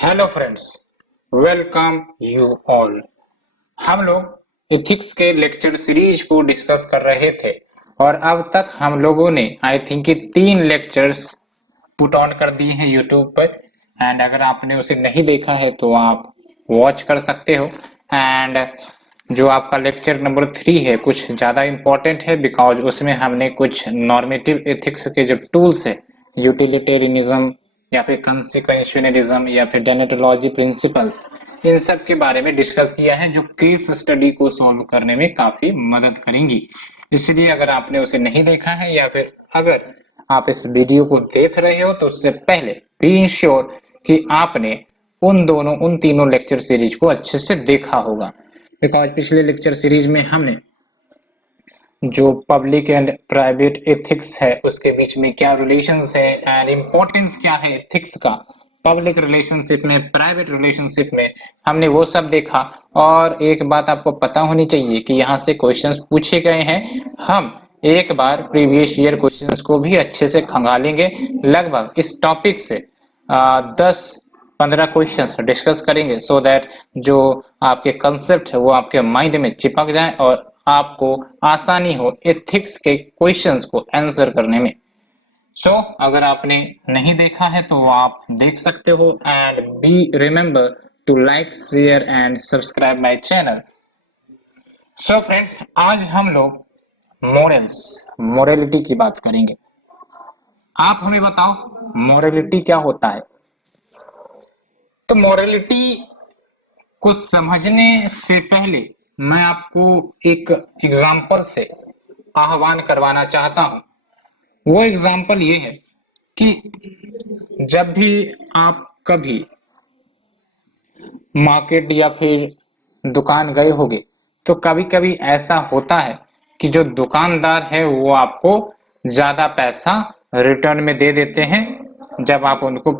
Hello friends, welcome you all. हम लोग ethics के लेक्चर सीरीज को डिस्कस कर रहे थे और अब तक हम लोगों ने आई थिंक कि 3 लेक्चर्स पुट ऑन कर दिए हैं यूट्यूब पर। एंड अगर आपने उसे नहीं देखा है तो आप वॉच कर सकते हो। एंड जो आपका लेक्चर नंबर 3 है कुछ ज़्यादा इम्पोर्टेंट है, बिकॉज उसमें हमने कुछ नॉर्मेटिव एथिक्स के जो टूल्स है, यूटिलिटेरियनिज्म या फिर कंसिक्वेंशियलिज्म या फिर डेनेटोलॉजी प्रिंसिपल, इन सब के बारे में डिस्कस किया है जो केस स्टडी को सॉल्व करने में काफी मदद करेंगी। इसलिए अगर आपने उसे नहीं देखा है या फिर अगर आप इस वीडियो को देख रहे हो तो उससे पहले बी इंश्योर कि आपने उन तीनों लेक्चर सीरीज को अच्छे से देखा होगा, बिकॉज पिछले लेक्चर सीरीज में हमने जो पब्लिक एंड प्राइवेट एथिक्स है उसके बीच में क्या रिलेशंस है एंड इम्पोर्टेंस क्या है एथिक्स का पब्लिक रिलेशनशिप में, प्राइवेट रिलेशनशिप में, हमने वो सब देखा। और एक बात आपको पता होनी चाहिए कि यहाँ से क्वेश्चंस पूछे गए हैं। हम एक बार प्रीवियस ईयर क्वेश्चंस को भी अच्छे से खंगालेंगे, लगभग इस टॉपिक से 10-15 क्वेश्चंस डिस्कस करेंगे सो दैट जो आपके कंसेप्ट है वो आपके माइंड में चिपक जाए और आपको आसानी हो एथिक्स के क्वेश्चंस को आंसर करने में। सो अगर आपने नहीं देखा है तो आप देख सकते हो। And be remember to like, share and subscribe my channel. So friends, आज हम लोग मोरालिटी की बात करेंगे। आप हमें बताओ मोरालिटी क्या होता है। तो मोरालिटी को समझने से पहले मैं आपको एक एग्जाम्पल से आह्वान करवाना चाहता हूं। वो एग्जाम्पल ये है कि जब भी आप कभी मार्केट या फिर दुकान गए होगे तो कभी कभी ऐसा होता है कि जो दुकानदार है वो आपको ज्यादा पैसा रिटर्न में दे देते हैं जब आप उनको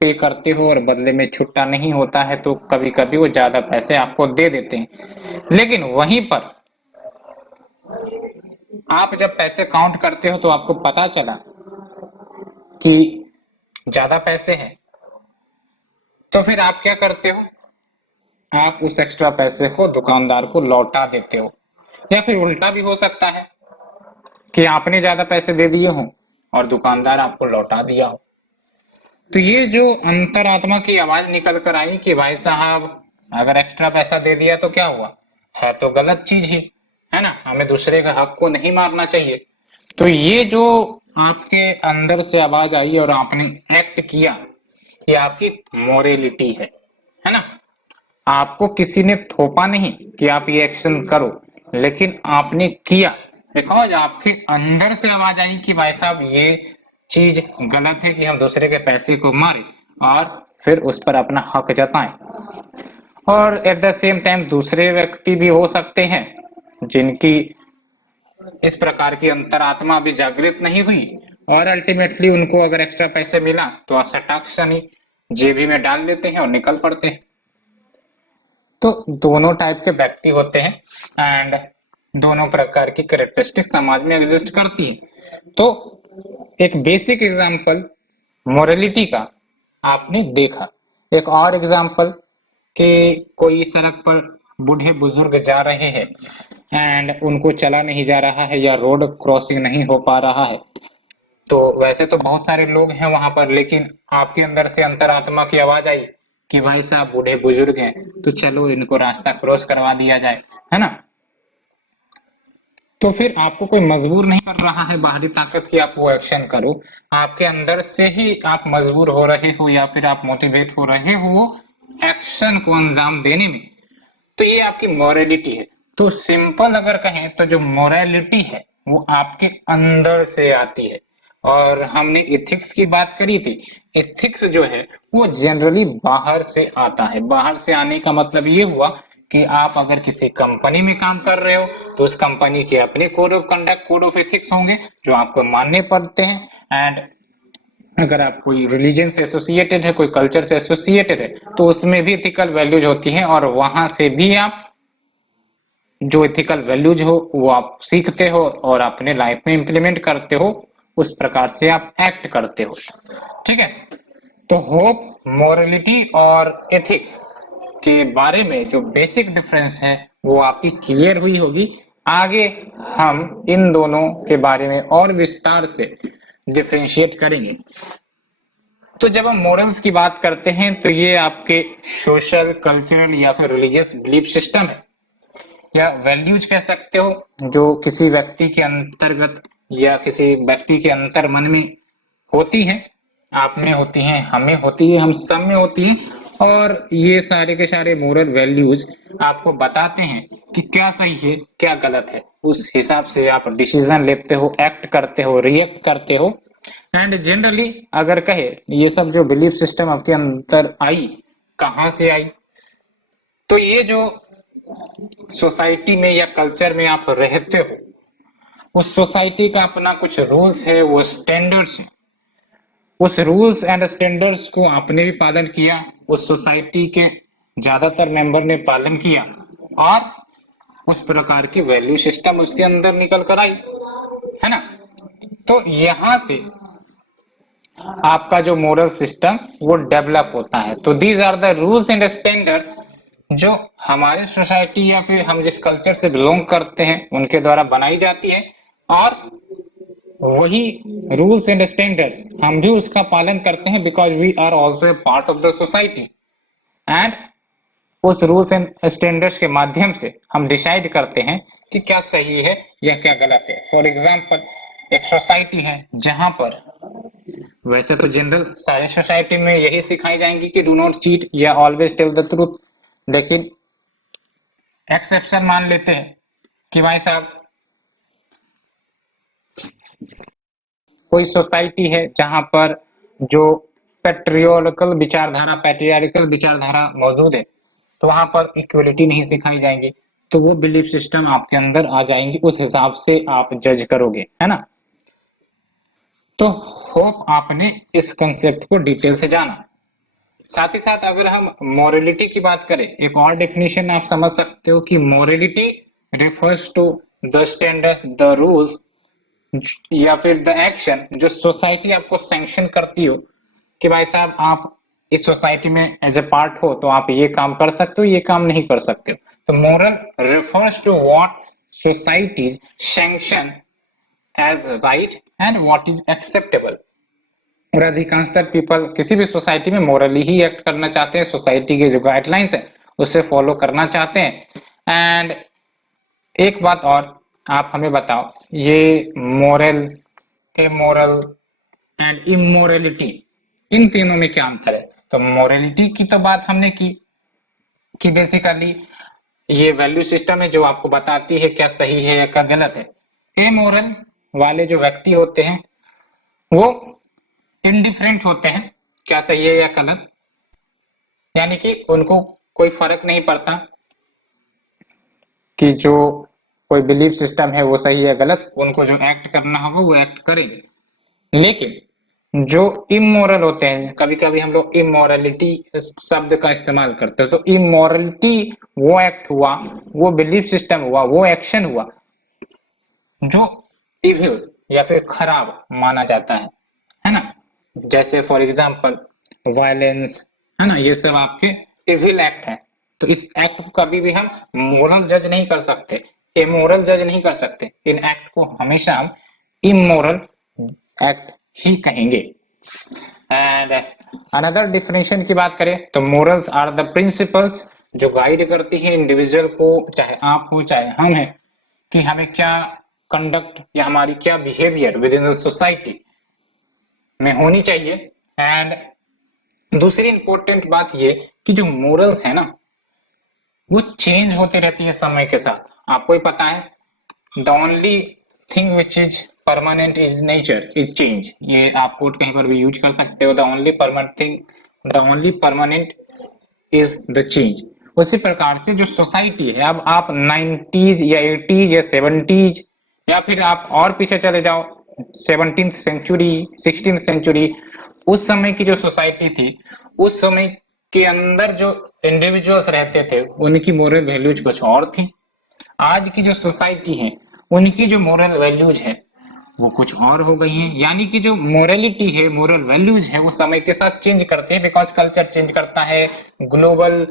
पे करते हो, और बदले में छुट्टा नहीं होता है तो कभी कभी वो ज्यादा पैसे आपको दे देते हैं। लेकिन वहीं पर आप जब पैसे काउंट करते हो तो आपको पता चला कि ज्यादा पैसे हैं, तो फिर आप क्या करते हो, आप उस एक्स्ट्रा पैसे को दुकानदार को लौटा देते हो। या फिर उल्टा भी हो सकता है कि आपने ज्यादा पैसे दे दिए हो और दुकानदार आपको लौटा दिया हो। तो ये जो अंतरात्मा की आवाज निकल कर आई कि भाई साहब अगर एक्स्ट्रा पैसा दे दिया तो क्या हुआ, है तो गलत चीज ही, है ना, हमें दूसरे का हक को नहीं मारना चाहिए। तो ये जो आपके अंदर से आवाज आई और आपने एक्ट किया, ये आपकी मोरेलिटी है ना। आपको किसी ने थोपा नहीं कि आप ये एक्शन करो, लेकिन आपने किया बिकॉज आपके अंदर से आवाज आई कि भाई साहब ये चीज गलत है कि हम दूसरे के पैसे को मारे, और फिर उस पर अपना हक जताएं। और एट द सेम टाइम दूसरे व्यक्ति भी हो सकते हैं जिनकी इस प्रकार की अंतरात्मा अभी जागृत नहीं हुई, और अल्टीमेटली उनको अगर एक्स्ट्रा पैसे मिला तो सटाक्षण ही जेबी में डाल लेते हैं और निकल पड़ते हैं। तो दोनों टाइप के व्यक्ति होते हैं एंड दोनों प्रकार की कैरेक्टरिस्टिक समाज में एग्जिस्ट करती है। तो एक बेसिक एग्जांपल मोरालिटी का आपने देखा। एक और एग्जांपल कि कोई सड़क पर बूढ़े बुजुर्ग जा रहे हैं एंड उनको चला नहीं जा रहा है या रोड क्रॉसिंग नहीं हो पा रहा है। तो वैसे तो बहुत सारे लोग हैं वहां पर, लेकिन आपके अंदर से अंतरात्मा की आवाज आई कि भाई साहब बूढ़े बुजुर्ग हैं तो चलो इनको रास्ता क्रॉस करवा दिया जाए, है ना। तो फिर आपको कोई मजबूर नहीं कर रहा है बाहरी ताकत की आप वो एक्शन करो, आपके अंदर से ही आप मजबूर हो रहे हो या फिर आप मोटिवेट हो रहे हो वो एक्शन को अंजाम देने में। तो ये आपकी मोरालिटी है। तो सिंपल अगर कहें तो जो मोरालिटी है वो आपके अंदर से आती है। और हमने एथिक्स की बात करी थी। एथिक्स जो है वो जनरली बाहर से आता है। बाहर से आने का मतलब ये हुआ कि आप अगर किसी कंपनी में काम कर रहे हो तो उस कंपनी के अपने code of conduct, code of ethics होंगे जो आपको मानने पड़ते हैं। एंड अगर आप कोई रिलीजन से एसोसिएटेड है, कोई कल्चर से एसोसिएटेड है, तो उसमें भी एथिकल वैल्यूज होती हैं और वहां से भी आप जो एथिकल वैल्यूज हो वो आप सीखते हो और अपने लाइफ में इंप्लीमेंट करते हो, उस प्रकार से आप एक्ट करते हो। ठीक है। तो होप मोरलिटी और एथिक्स के बारे में जो बेसिक डिफरेंस है वो आपकी क्लियर हुई होगी। आगे हम इन दोनों के बारे में और विस्तार से डिफरेंशिएट करेंगे। तो जब हम मोरल्स की बात करते हैं तो ये आपके सोशल, कल्चरल या फिर रिलीजियस बिलीफ सिस्टम है, या वैल्यूज कह सकते हो, जो किसी व्यक्ति के अंतर्गत या किसी व्यक्ति के अंतर मन में होती है। आप में होती हैं, हमें होती है, हम सब में होती है। और ये सारे के सारे मोरल वैल्यूज आपको बताते हैं कि क्या सही है क्या गलत है। उस हिसाब से आप डिसीजन लेते हो, एक्ट करते हो, रिएक्ट करते हो। एंड जनरली अगर कहे ये सब जो बिलीफ सिस्टम आपके अंदर आई, कहाँ से आई, तो ये जो सोसाइटी में या कल्चर में आप रहते हो, उस सोसाइटी का अपना कुछ रूल्स है, वो स्टैंडर्ड्स है। उस रूल्स एंड स्टैंडर्ड्स को आपने भी पालन किया, उस सोसाइटी के ज्यादातर मेंबर ने पालन किया, और उस प्रकार की वैल्यू सिस्टम उसके अंदर निकल कर आई, है ना। तो यहां से आपका जो मोरल सिस्टम वो डेवलप होता है। तो these are the rules and standards जो हमारे सोसाइटी या फिर हम जिस कल्चर से बिलोंग करते हैं उनके द्वारा बनाई जाती है, और वही रूल्स एंड स्टैंडर्ड्स हम भी उसका पालन करते हैं, because we are also a part of the society. And उस रूल्स एंड स्टैंडर्ड्स के माध्यम से हम डिसाइड करते हैं कि क्या सही है या क्या गलत है। फॉर एग्जाम्पल, एक सोसाइटी है जहां पर, वैसे तो जनरल सारी सोसाइटी में यही सिखाई जाएंगी कि डू नॉट चीट या ऑलवेज टेल द ट्रूथ, लेकिन एक्सेप्शन मान लेते हैं कि भाई साहब कोई सोसाइटी है जहां पर जो पैट्रियार्कल विचारधारा मौजूद है, तो वहां पर इक्वलिटी नहीं सिखाई जाएंगी, तो वो बिलीफ सिस्टम आपके अंदर आ जाएंगे, उस हिसाब से आप जज करोगे, है ना। तो होप आपने इस कंसेप्ट को डिटेल से जाना। साथ ही साथ अगर हम मोरलिटी की बात करें, एक और डेफिनेशन आप समझ सकते हो कि morality refers to the standards, the rules या फिर द एक्शन जो सोसाइटी आपको सैंक्शन करती हो कि भाई साहब आप इस सोसाइटी में एज ए पार्ट हो तो आप ये काम कर सकते हो, ये काम नहीं कर सकते हो। तो moral refers to what societies sanction as right and what is acceptable. और अधिकांशतर पीपल किसी भी सोसाइटी में मोरली ही एक्ट करना चाहते हैं, सोसाइटी के जो गाइडलाइंस है उससे फॉलो करना चाहते हैं। एंड एक बात और आप हमें बताओ, ये मोरल, इमोरल एंड इमोरलिटी, इन तीनों में क्या अंतर है। तो मोरलिटी की तो बात हमने की कि बेसिकली ये वैल्यू सिस्टम है जो आपको बताती है क्या सही है या क्या गलत है। इमोरल वाले जो व्यक्ति होते हैं वो इनडिफरेंट होते हैं, क्या सही है या गलत, यानी कि उनको कोई फर्क नहीं पड़ता कि जो कोई बिलीफ सिस्टम है वो सही है गलत, उनको जो एक्ट करना होगा वो एक्ट करेंगे। लेकिन जो इमोरल होते हैं, कभी कभी हम लोग इमोरलिटी शब्द का इस्तेमाल करते हैं, तो इमोरलिटी वो एक्ट हुआ, वो बिलीफ सिस्टम हुआ, वो एक्शन हुआ जो इविल या फिर खराब माना जाता है ना। जैसे फॉर एग्जाम्पल वायलेंस, है ना, ये सब आपके इविल एक्ट है। तो इस एक्ट को कभी भी हम मोरल जज नहीं कर सकते, इमोरल जज नहीं कर सकते, इन एक्ट को हमेशा हम इमोरल एक्ट ही कहेंगे। एंड अनदर डिफिनेशन की बात करें तो मोरल्स आर द प्रिंसिपल्स जो गाइड करती है इंडिविजुअल को, चाहे आप हो चाहे हम हैं, कि हमें क्या कंडक्ट या हमारी क्या behaviour with in the society में होनी चाहिए। एंड दूसरी इंपॉर्टेंट बात ये कि जो मोरल्स है ना वो चेंज होती रहती है समय के साथ। आपको ही पता है, the only thing which is permanent is nature is change, ये आप कोट कहीं पर भी यूज कर सकते हो। The only permanent is the change. उसी प्रकार से जो सोसाइटी है, अब आप 90s या 80s या 70s या फिर आप और पीछे चले जाओ 17th सेंचुरी, 16th सेंचुरी, उस समय की जो सोसाइटी थी, उस समय के अंदर जो इंडिविजुअल्स रहते थे उनकी मोरल वैल्यूज कुछ और थी। आज की जो सोसाइटी है उनकी जो मोरल वैल्यूज है वो कुछ और हो गई हैं। यानी कि जो मोरलिटी है, मोरल वैल्यूज है, वो समय के साथ चेंज करते हैं, बिकॉज कल्चर चेंज करता है, ग्लोबल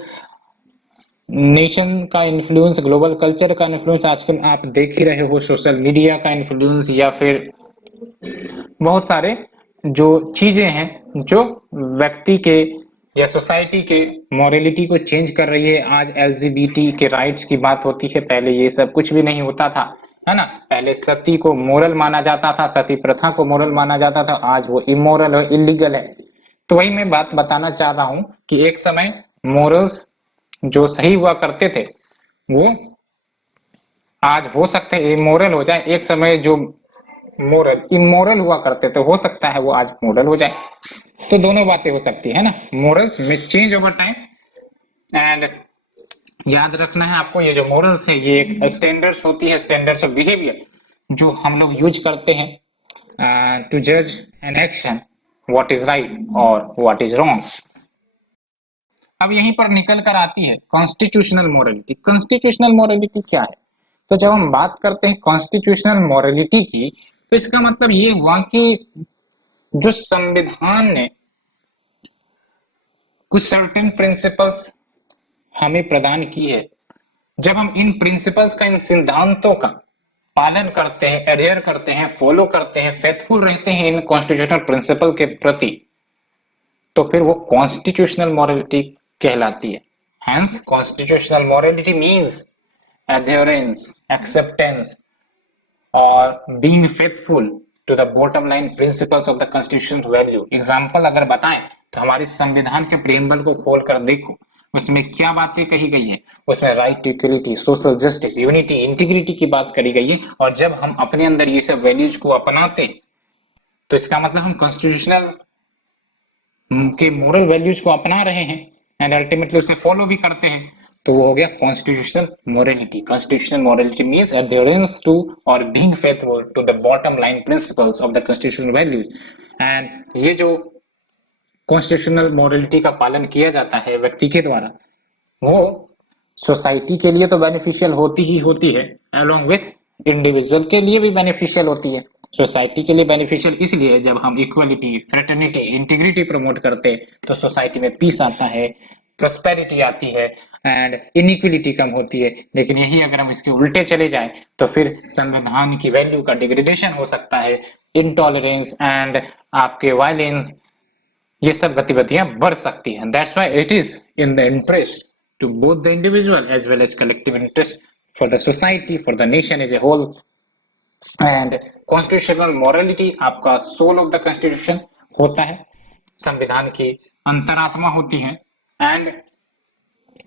नेशन का इन्फ्लुएंस, ग्लोबल कल्चर का इन्फ्लुएंस आजकल आप देख ही रहे हो, सोशल मीडिया का इन्फ्लुएंस, या फिर बहुत सारे जो चीजें हैं जो व्यक्ति के या सोसाइटी के मॉरलिटी को चेंज कर रही है। आज एलजीबीटी के राइट्स की बात होती है, पहले ये सब कुछ भी नहीं होता था, है ना। पहले सती को मोरल माना जाता था, सती प्रथा को मोरल माना जाता था, आज वो इमोरल और इलीगल है। तो वही मैं बात बताना चाह रहा हूं कि एक समय मोरल्स जो सही हुआ करते थे वो आज हो सकते हैं इमोरल हो जाए, एक समय जो मोरल इमोरल हुआ करते थे हो सकता है वो आज मोरल हो जाए। तो दोनों बातें हो सकती है ना, मोरल्स में चेंज ओवर टाइम। एंड याद रखना है आपको, ये जो मोरल्स है ये एक स्टैंडर्ड्स होती है, स्टैंडर्ड्स ऑफ बिहेवियर जो हम लोग यूज करते हैं टू जज an action, what is right और व्हाट इज रॉन्ग। अब यहीं पर निकल कर आती है कॉन्स्टिट्यूशनल मोरालिटी। कॉन्स्टिट्यूशनल मोरालिटी क्या है? तो जब हम बात करते हैं कॉन्स्टिट्यूशनल मोरालिटी की, तो इसका मतलब ये हुआ कि जो संविधान ने कुछ सर्टेन प्रिंसिपल्स हमें प्रदान की है, जब हम इन प्रिंसिपल्स का, इन सिद्धांतों का पालन करते हैं, एडहेयर करते हैं, फॉलो करते हैं, फेथफुल रहते हैं इन कॉन्स्टिट्यूशनल प्रिंसिपल के प्रति, तो फिर वो कॉन्स्टिट्यूशनल मोरालिटी कहलाती है। Hence constitutional morality means adherence, acceptance or being faithful to the bottom line principles of the constitution's value। Example अगर बताएं तो हमारे संविधान के प्रेम्बल को खोल कर देखो, उसमें क्या बातें कही गई है। उसमें right to equality, social justice, unity, integrity की बात करी गई है। और जब हम अपने अंदर ये सब वैल्यूज को अपनाते हैं तो इसका मतलब हम कॉन्स्टिट्यूशनल के मोरल वैल्यूज को अपना रहे हैं एंड अल्टीमेटली उसे फॉलो भी करते हैं, तो वो हो गया constitutional morality. Constitutional morality means adherence to और being faithful to the bottom line principles of the constitutional values. And ये जो कॉन्स्टिट्यूशनल मोरालिटी का पालन किया जाता है व्यक्ति के द्वारा, वो सोसाइटी के लिए तो बेनिफिशियल होती ही होती है, अलोंग विथ इंडिविजुअल के लिए भी बेनिफिशियल होती है। सोसाइटी के लिए बेनिफिशियल इसलिए जब हम इक्वलिटी, फ्रेटर्निटी, इंटीग्रिटी प्रमोट करते हैं तो सोसाइटी में पीस आता है, प्रोस्पेरिटी आती है एंड इनइक्वलिटी कम होती है। लेकिन यही अगर हम इसके उल्टे चले जाएं तो फिर संविधान की वैल्यू का डिग्रेडेशन हो सकता है, इंटॉलरेंस एंड आपके वायलेंस, ये सब गतिविधियां बढ़ सकती हैं। That's why it is in the interest to both the individual as well as collective interest for the society, for the nation as a whole। and constitutional morality आपका soul of the constitution होता है, संविधान की अंतरात्मा होती है। And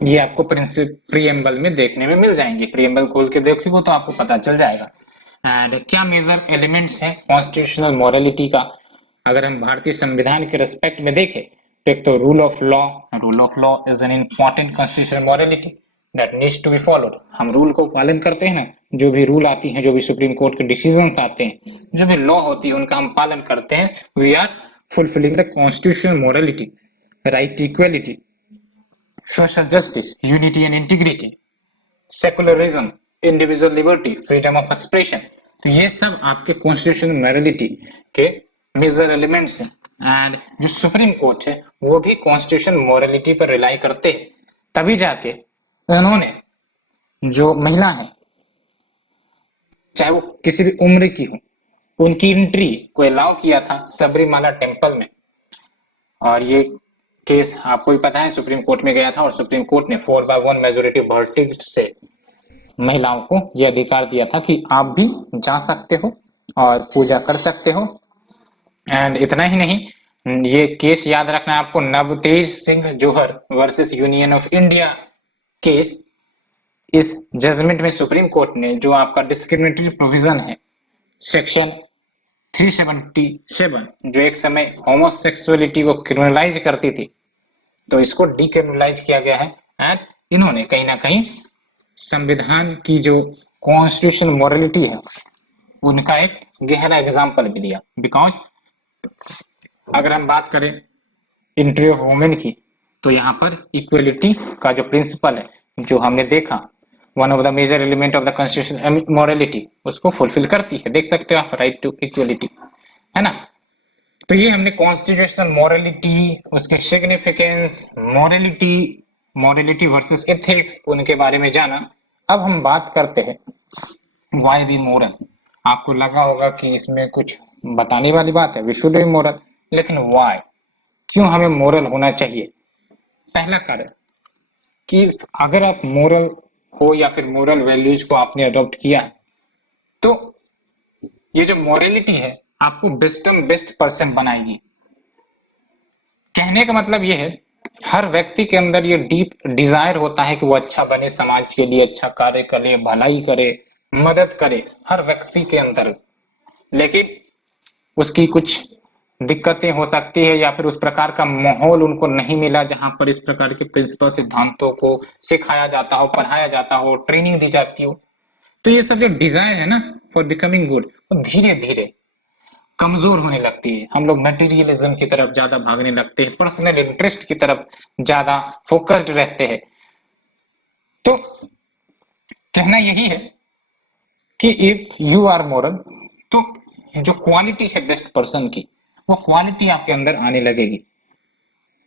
ये आपको प्रीएम्बल में देखने में मिल जाएंगे, प्रीएम्बल खोल के देखोगे तो आपको पता चल जाएगा। एंड क्या मेजर एलिमेंट्स हैं कॉन्स्टिट्यूशनल मोरालिटी का, अगर हम भारतीय संविधान के रेस्पेक्ट में देखें तो एक तो rule of law. Rule of law is an important constitutional morality that needs to be followed. हम रूल को पालन करते हैं ना, जो भी रूल आती हैं, जो भी सुप्रीम कोर्ट के डिसीजंस आते हैं, जो भी लॉ होती है उनका हम पालन करते हैं। We are fulfilling the constitutional morality, right to equality, social justice, unity and integrity, secularism, individual liberty, freedom of expression। तो ये सब आपके कॉन्स्टिट्यूशनल मोरालिटी के मेजर एलिमेंट्स हैं। एंड जो सुप्रीम कोर्ट है वो भी कॉन्स्टिट्यूशनल मोरालिटी पर रिलाई करते हैं, तभी जाके उन्होंने जो महिला है, चाहे वो किसी भी उम्र की हो, उनकी एंट्री को अलाउ किया था सबरीमाला टेम्पल में। और ये केस आपको भी पता है सुप्रीम कोर्ट में गया था और सुप्रीम कोर्ट ने 4/1 मेजोरिटी वर्डिक्ट से महिलाओं को यह अधिकार दिया था कि आप भी जा सकते हो और पूजा कर सकते हो। एंड इतना ही नहीं, ये केस याद रखना है आपको, Navtej Singh Johar versus union of India case. इस जजमेंट में सुप्रीम कोर्ट ने जो आपका डिस्क्रिमिनेटरी प्रोविजन है सेक्शन 377, जो एक समय होमोसेक्सुअलिटी को क्रिमिनलाइज करती थी, तो इसको डीक्रिमिनलाइज किया गया है। एंड इन्होंने कहीं ना कहीं संविधान की जो कॉन्स्टिट्यूशनल मोरालिटी है उनका एक गहरा एग्जाम्पल भी दिया। बिकॉज अगर हम बात करें एंट्री ऑफ वुमेन की, तो यहाँ पर इक्वलिटी का जो प्रिंसिपल है जो हमने देखा one of the major element of the constitution morality उसको फुलफिल करती है। देख सकते हो आप, राइट टू इक्वलिटी, है ना। तो ये हमने कॉन्स्टिट्यूशनल मॉरलिटी, उसके सिग्निफिकेंस, मॉरलिटी वर्सेस एथिक्स, उनके बारे में जाना। अब हम बात करते हैं व्हाई बी मोरल। आपको लगा होगा कि इसमें कुछ बताने वाली बात है, वी शुड बी मोरल, लेकिन व्हाई, क्यों हमें मोरल होना चाहिए। पहला कारण कि अगर आप मोरल हो या फिर मोरल वैल्यूज को आपने अडॉप्ट किया, तो ये जो मोरलिटी है आपको बेस्ट पर्सन बनाएगी। कहने का मतलब ये है, हर व्यक्ति के अंदर ये डीप डिजायर होता है कि वो अच्छा बने, समाज के लिए अच्छा कार्य करे, भलाई करे, मदद करे, हर व्यक्ति के अंदर। लेकिन उसकी कुछ दिक्कतें हो सकती है या फिर उस प्रकार का माहौल उनको नहीं मिला जहां पर इस प्रकार के प्रिंसिपल सिद्धांतों को सिखाया जाता हो, पढ़ाया जाता हो, ट्रेनिंग दी जाती हो। तो ये सब जो डिजायर है ना फॉर बिकमिंग गुड, वो धीरे धीरे कमजोर होने लगती है। हम लोग मटेरियलिज्म की तरफ ज्यादा भागने लगते हैं, पर्सनल इंटरेस्ट की तरफ ज्यादा फोकस्ड रहते हैं। तो कहना यही है कि इफ यू आर मोरल, तो जो क्वालिटी है बेस्ट पर्सन की, वो क्वालिटी आपके अंदर आने लगेगी।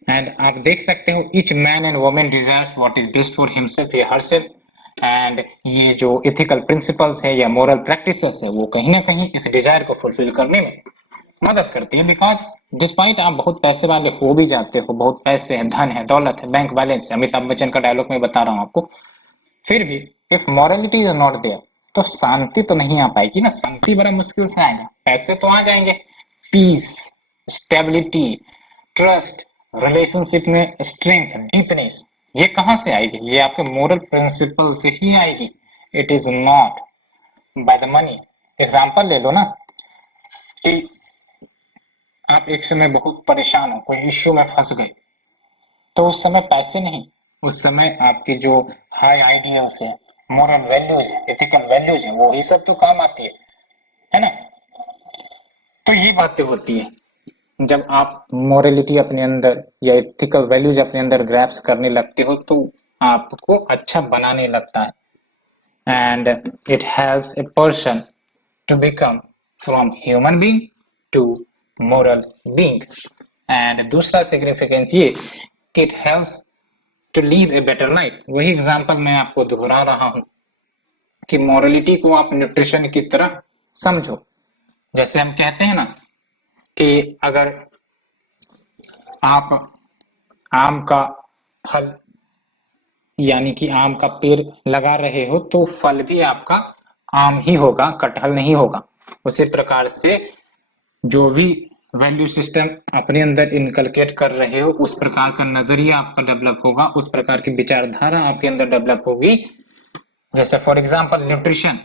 एंड आप देख सकते हो, each man and woman desires what is best for himself या हरसेल्फ। एंड ये जो एथिकल प्रिंसिपल्स है या मोरल प्रैक्टिसेस है, वो कहीं ना कहीं इस डिजायर को फुलफिल करने में मदद करती है। बिकॉज डिस्पाइट आप बहुत पैसे वाले हो भी जाते हो, बहुत पैसे है, धन है, दौलत है, बैंक बैलेंस है, अमिताभ बच्चन का डायलॉग में बता रहा हूं आपको, फिर भी if morality is not there, तो शांति तो नहीं आ पाएगी ना। शांति बड़ा मुश्किल से आएगा, पैसे तो आ जाएंगे, पीस, स्टेबिलिटी, ट्रस्ट, रिलेशनशिप में स्ट्रेंथ, डीपनेस, ये कहां से आएगी? ये आपके मोरल प्रिंसिपल से ही आएगी। It is not by the money. Example ले लो ना, कि आप एक समय बहुत परेशान हो, कोई इश्यू में फंस गए, तो उस समय पैसे नहीं, उस समय आपके जो हाई आइडियल्स है, मोरल वैल्यूज, एथिकल वैल्यूज है, वो ही सब तो काम आती है ना। तो ये बातें होती है जब आप मोरलिटी अपने अंदर या एथिकल वैल्यूज अपने अंदर ग्रैप्स करने लगते हो, तो आपको अच्छा बनाने लगता है। And it helps a person to become from human being to moral being. And दूसरा सिग्निफिकेंस ये, it helps to live a better life. वही एग्जांपल मैं आपको दोहरा रहा हूं कि मोरलिटी को आप न्यूट्रिशन की तरह समझो। जैसे हम कहते हैं ना कि अगर आप आम का फल यानी कि आम का पेड़ लगा रहे हो, तो फल भी आपका आम ही होगा, कटहल नहीं होगा। उसी प्रकार से जो भी वैल्यू सिस्टम अपने अंदर इनकलकेट कर रहे हो, उस प्रकार का नजरिया आपका डेवलप होगा, उस प्रकार की विचारधारा आपके अंदर डेवलप होगी। जैसे फॉर एग्जांपल न्यूट्रिशन,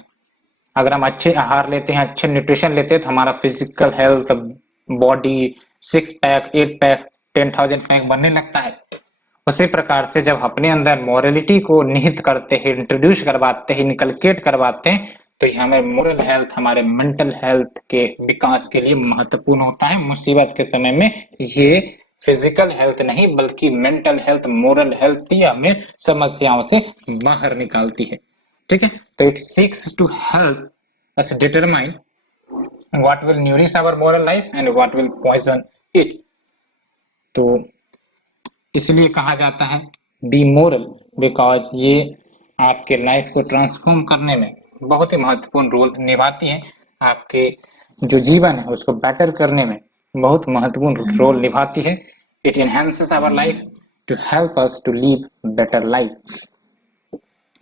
अगर हम अच्छे आहार लेते हैं, अच्छे न्यूट्रिशन लेते हैं, तो हमारा physical health, body 6 pack 8 pack 10,000 pack बनने लगता है। उसी प्रकार से जब अपने अंदर मोरलिटी को निहित करते हैं, इंट्रोड्यूस करवाते हैं, इनकलकेट करवाते हैं, तो ये हमें मोरल हेल्थ, हमारे मेंटल हेल्थ के विकास के लिए महत्वपूर्ण होता है। मुसीबत के समय में ये फिजिकल हेल्थ नहीं बल्कि मेंटल हेल्थ, मोरल हेल्थ ही हमें समस्याओं से बाहर निकालती है। ठीक है, तो it seeks to help us determine what will nourish our moral life and what will poison it. तो इसलिए कहा जाता है बी मोरल, बिकॉज ये आपके लाइफ को ट्रांसफॉर्म करने में बहुत ही महत्वपूर्ण रोल निभाती है। आपके जो जीवन है उसको बेटर करने में बहुत महत्वपूर्ण रोल निभाती है। It enhances our life to help us to live better life.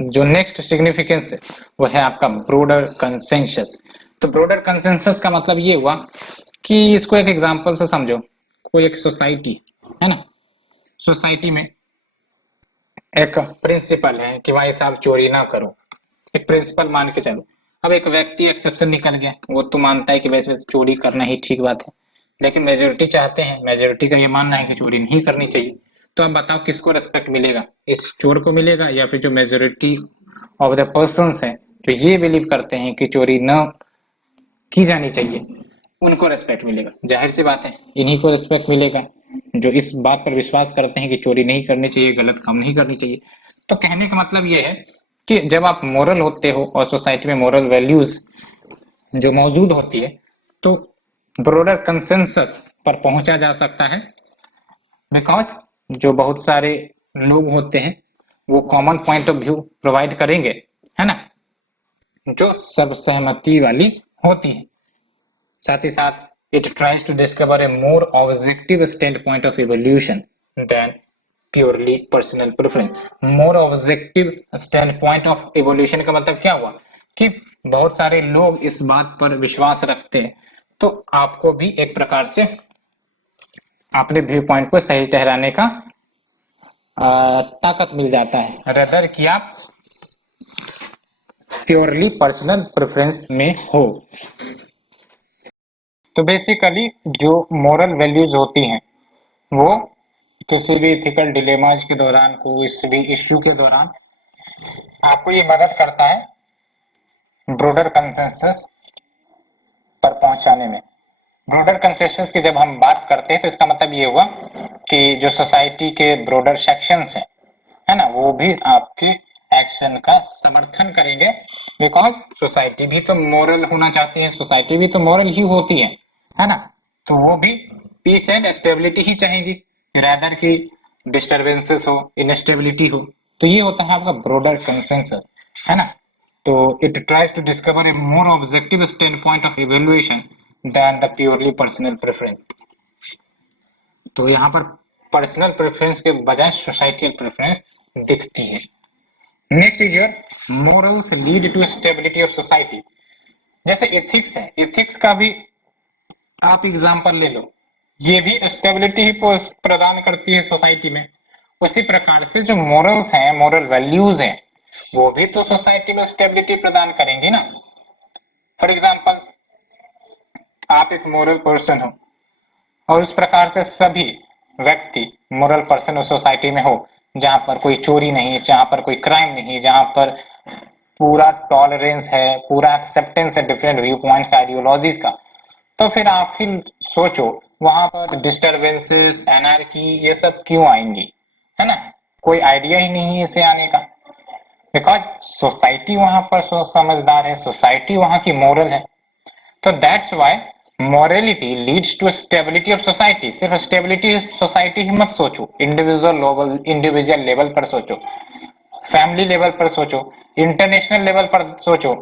जो नेक्स्ट सिग्निफिकेंस है वो है आपका ब्रोडर कंसेंसस। तो ब्रोडर कंसेंसस का मतलब ये हुआ कि इसको एक एग्जांपल से समझो। कोई एक सोसाइटी है ना, सोसाइटी में एक प्रिंसिपल है कि भाई साहब चोरी ना करो, एक प्रिंसिपल मान के चलो। अब एक व्यक्ति एक्सेप्शन निकल गया, वो तो मानता है कि वैसे चोरी करना ही ठीक बात है, लेकिन मेजोरिटी चाहते हैं, मेजोरिटी का ये मानना है कि चोरी नहीं करनी चाहिए। तो अब बताओ किसको रेस्पेक्ट मिलेगा, इस चोर को मिलेगा या फिर जो मेजोरिटी ऑफ द पर्संस है जो ये बिलीव करते हैं कि चोरी न की जानी चाहिए, उनको रेस्पेक्ट मिलेगा। जाहिर सी बात है इन्हीं को रेस्पेक्ट मिलेगा जो इस बात पर विश्वास करते हैं कि चोरी नहीं करनी चाहिए, गलत काम नहीं करनी चाहिए। तो कहने का मतलब ये है कि जब आप मोरल होते हो और सोसाइटी में मोरल वैल्यूज जो मौजूद होती है तो ब्रॉडर कंसेंसस पर पहुंचा जा सकता है, बिकॉज जो बहुत सारे लोग होते हैं वो common point of view provide करेंगे, है ना, जो सर्वसहमति वाली होती है। साथ ही साथ it tries to discover a more objective standpoint of evolution than purely personal preference. More objective standpoint of evolution का मतलब क्या हुआ कि बहुत सारे लोग इस बात पर विश्वास रखते हैं, तो आपको भी एक प्रकार से अपने व्यू पॉइंट को सही ठहराने का ताकत मिल जाता है, रदर कि आप प्योरली पर्सनल प्रेफरेंस में हो। तो बेसिकली जो मोरल वैल्यूज होती हैं वो किसी भी इथिकल डिलेमाज के दौरान, कोई भी इश्यू के दौरान आपको ये मदद करता है ब्रॉडर कंसेंसस पर पहुंचाने में। ब्रॉडर कंसेंसस की जब हम बात करते हैं तो इसका मतलब ये हुआ कि जो सोसाइटी के ब्रॉडर सेक्शंस हैं, है ना, वो भी आपके एक्शन का समर्थन करेंगे, बिकॉज सोसाइटी भी तो मोरल होना चाहती है, सोसाइटी भी तो मोरल ही होती है ना, तो वो भी पीस एंड स्टेबिलिटी ही चाहेगी रादर की डिस्टरबेंसेस हो, इनस्टेबिलिटी हो। तो ये होता है आपका ब्रॉडर कंसेंसस, है ना। तो it tries to discover a more objective standpoint of evaluation than the purely personal preference. तो यहाँ पर पर्सनल प्रेफरेंस के बजाय सोसाइटल प्रेफरेंस दिखती है। Next is your morals lead to stability of society. जैसे एथिक्स है, एथिक्स का भी आप एग्जांपल ले लो, ये भी स्टेबिलिटी ही प्रदान करती है सोसाइटी में। उसी प्रकार से जो मोरल्स हैं, मोरल वैल्यूज हैं, वो भी तो सोसाइटी में स्टेबिलिटी प्रदान करेंगे ना। फॉर एग्जांपल आप एक मोरल पर्सन हो और उस प्रकार से सभी व्यक्ति मोरल पर्सन उस सोसाइटी में हो जहां पर कोई चोरी नहीं है, जहां पर कोई क्राइम नहीं है, जहां पर पूरा टॉलरेंस है, पूरा एक्सेप्टेंस है डिफरेंट व्यू पॉइंट का, आइडियोलॉजीज का, तो फिर आप ही सोचो वहां पर डिस्टरबेंसेस, एनार्की ये सब क्यों आएंगी, है ना। कोई आइडिया ही नहीं है इसे आने का, बिकॉज सोसाइटी वहां पर समझदार है, सोसाइटी वहां की मोरल है। तो that's why morality leads to stability of society. सिर्फ स्टेबिलिटी सोसाइटी ही मत सोचो, इंडिविजुअल लेवल पर सोचो, फैमिली लेवल पर सोचो, इंटरनेशनल लेवल पर सोचो,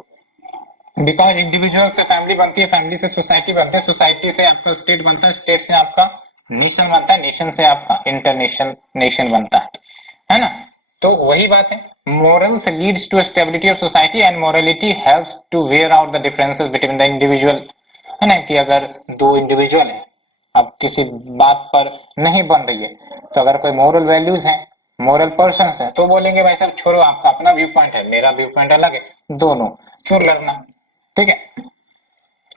बिकॉज इंडिविजुअल से फैमिली बनती है, फैमिली से सोसाइटी बनती है, सोसाइटी से आपका स्टेट बनता है, स्टेट से आपका नेशन बनता है, नेशन से आपका इंटरनेशनल नेशन बनता है ना। तो वही बात है, morals leads to stability of society and morality helps to wear out the differences between the individual, है ना, कि अगर दो इंडिविजुअल है, अब किसी बात पर नहीं बन रही है, तो अगर कोई मोरल वैल्यूज है, मोरल पर्सन है, तो बोलेंगे भाई साहब छोड़ो, आपका अपना व्यू पॉइंट है, मेरा व्यू पॉइंट अलग है, दोनों क्यों लड़ना, ठीक है।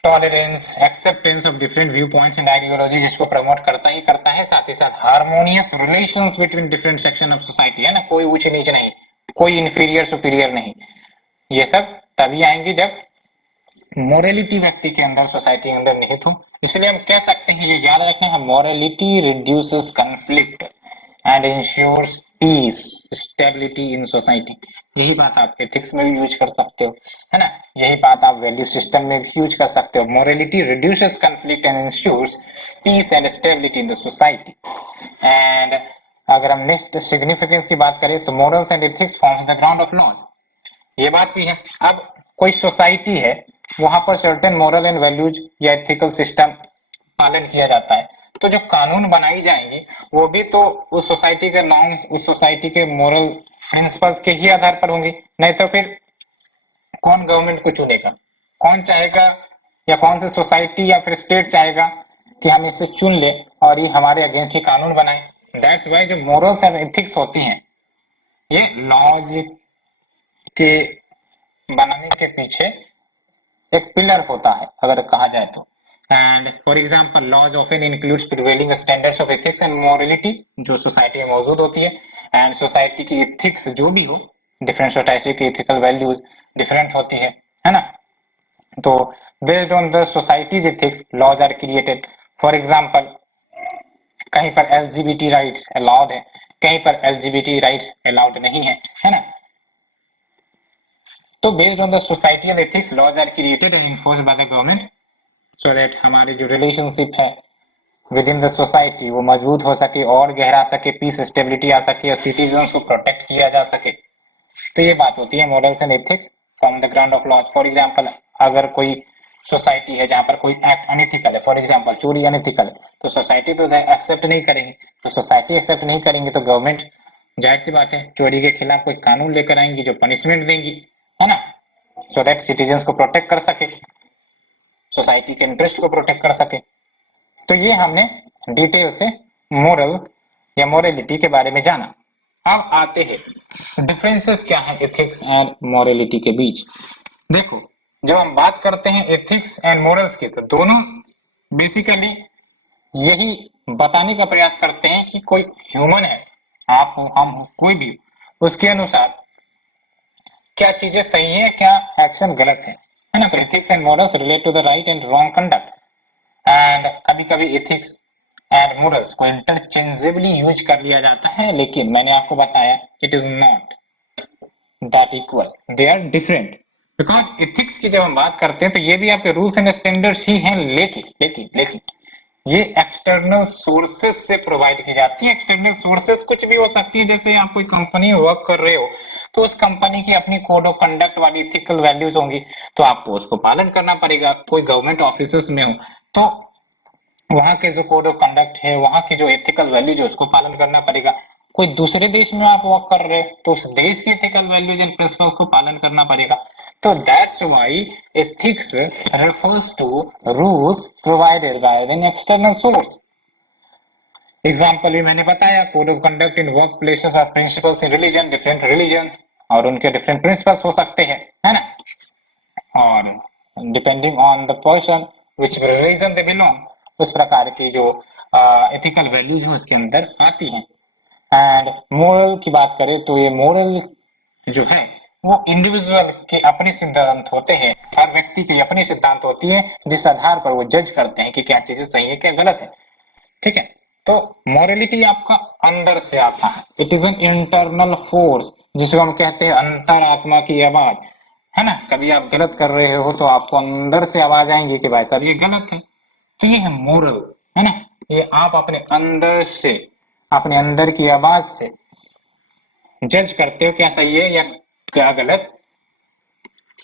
Tolerance, acceptance of different view points and ideology जिसको प्रमोट करता है, साथ ही साथ harmonious relations between different section of society, है ना, कोई ऊंच नीच नहीं, कोई इंफीरियर सुपीरियर नहीं। ये सब तभी आएंगे जब मोरलिटी व्यक्ति के अंदर, सोसाइटी के अंदर निहित हो। इसलिए हम कह सकते हैं, ये याद रखना है, morality reduces conflict and ensures peace stability in society. यही बात आप एथिक्स में भी यूज कर सकते हो, है ना, यही बात आप वैल्यू सिस्टम में भी यूज कर सकते हो। Morality reduces conflict and ensures peace and stability in the society. And अगर हम नेक्स्ट सिग्निफिकेंस की बात करें तो morals and ethics forms the ground of laws, ये बात भी है। अब कोई सोसाइटी है, वहां पर सर्टेन मोरल एंड वैल्यूज या एथिकल सिस्टम पालन किया जाता है, तो जो कानून बनाई जाएंगे वो भी तो उस सोसाइटी के नॉर्म्स, उस सोसाइटी के मोरल प्रिंसिपल्स के ही आधार पर होंगे। नहीं तो फिर कौन गवर्नमेंट को चुनेगा, कौन चाहेगा, या कौन सी सोसाइटी या फिर स्टेट चाहेगा कि हम इसे चुन ले और ये हमारे अगेंस्ट ही कानून बनाए। दैट्स वाई जो मोरल्स एंड एथिक्स होती हैं, ये लॉज के बनाने के पीछे एक पिलर होता है अगर कहा जाए तो। And for example laws often includes prevailing standards of ethics and morality जो सोसाइटी में मौजूद होती है। एंड सोसाइटी की एथिक्स जो भी हो, डिफरेंट सोसाइटी की एथिकल वैल्यूज डिफरेंट होती है ना। तो based on the society's ethics laws are created. For example कहीं पर एलजीबीटी राइट्स अलाउड है, कहीं पर एलजीबीटी राइट्स अलाउड नहीं है, है ना। तो based on the societal ethics laws are created and enforced by the government so that हमारी जो रिलेशनशिप है विद इन द सोसाइटी वो मजबूत हो सके और गहरा सके, पीस स्टेबिलिटी आ सके और सिटीजन्स को प्रोटेक्ट किया जा सके। तो ये बात होती है morals and ethics from the ground of law. For example अगर कोई सोसाइटी है जहां पर कोई एक्ट अनएथिकल है, फॉर एग्जांपल चोरी अनएथिकल है, तो सोसाइटी तो एक्सेप्ट नहीं करेंगे। तो सोसाइटी एक्सेप्ट नहीं करेंगे तो गवर्नमेंट जाहिर सी बात है चोरी के खिलाफ कोई कानून लेकर आएंगी जो पनिशमेंट देंगी, है ना, सो दैट सिटीजन्स को प्रोटेक्ट कर सके, सोसाइटी के इंटरेस्ट को प्रोटेक्ट कर सके। तो ये हमने डिटेल से मोरल या मोरलिटी के बारे में जाना। अब आते हैं डिफरेंसेस क्या है एथिक्स एंड मोरलिटी के बीच। देखो जब हम बात करते हैं एथिक्स एंड मोरल्स की तो दोनों बेसिकली यही बताने का प्रयास करते हैं कि कोई ह्यूमन है, आप हो हम हो कोई भी, उसके अनुसार क्या चीजें सही है, क्या एक्शन गलत है ना। तो ethics and morals relate to the right and wrong conduct and कभी कभी एथिक्स एंड मोरल्स को इंटरचेंजेबली यूज कर लिया जाता है, लेकिन मैंने आपको बताया it is not that equal, they are different. Because ethics की जब हम बात करते हैं तो ये भी आपके रूल्स एंड स्टैंडर्ड्स ही हैं, लेकिन लेकिन लेकिन ये एक्सटर्नल सोर्सेस से प्रोवाइड की जाती है। एक्सटर्नल सोर्सेस कुछ भी हो सकती है, जैसे आप कोई कंपनी वर्क कर रहे हो तो उस कंपनी की अपनी कोड ऑफ कंडक्ट वाली इथिकल वैल्यूज होंगी तो आपको उसको पालन करना पड़ेगा। कोई गवर्नमेंट ऑफिस में हो तो वहां के जो कोड ऑफ कंडक्ट है, वहां की जो एथिकल वैल्यूज है उसको पालन करना पड़ेगा। कोई दूसरे देश में आप वर्क कर रहे हैं तो उस देश के एथिकल वैल्यूज एंड प्रिंसिपल्स को पालन करना पड़ेगा। तो that's why ethics refers to rules provided by an external source। Example भी मैंने बताया, code of conduct in work places और principles in religion, different religion और उनके डिफरेंट प्रिंसिपल्स हो सकते हैं, है ना, और depending on the person which religion they belong, उस प्रकार की जो एथिकल वैल्यूज है उसके अंदर आती हैं। एंड मोरल की बात करें तो ये मोरल जो है वो इंडिविजुअल के अपने सिद्धांत होते हैं, हर व्यक्ति की अपनी सिद्धांत होती है जिस आधार पर वो जज करते हैं कि क्या चीजें सही है क्या गलत है, ठीक है। तो मोरलिटी आपका अंदर से आता है, it is an internal force जिसे हम कहते हैं अंतरात्मा की आवाज, है ना। कभी आप गलत कर रहे हो तो आपको अंदर से आवाज आएंगी कि भाई साहब ये गलत है, तो ये है मोरल, है ना। ये आप अपने अंदर से, अपने अंदर की आवाज से जज करते हो क्या सही है या क्या गलत।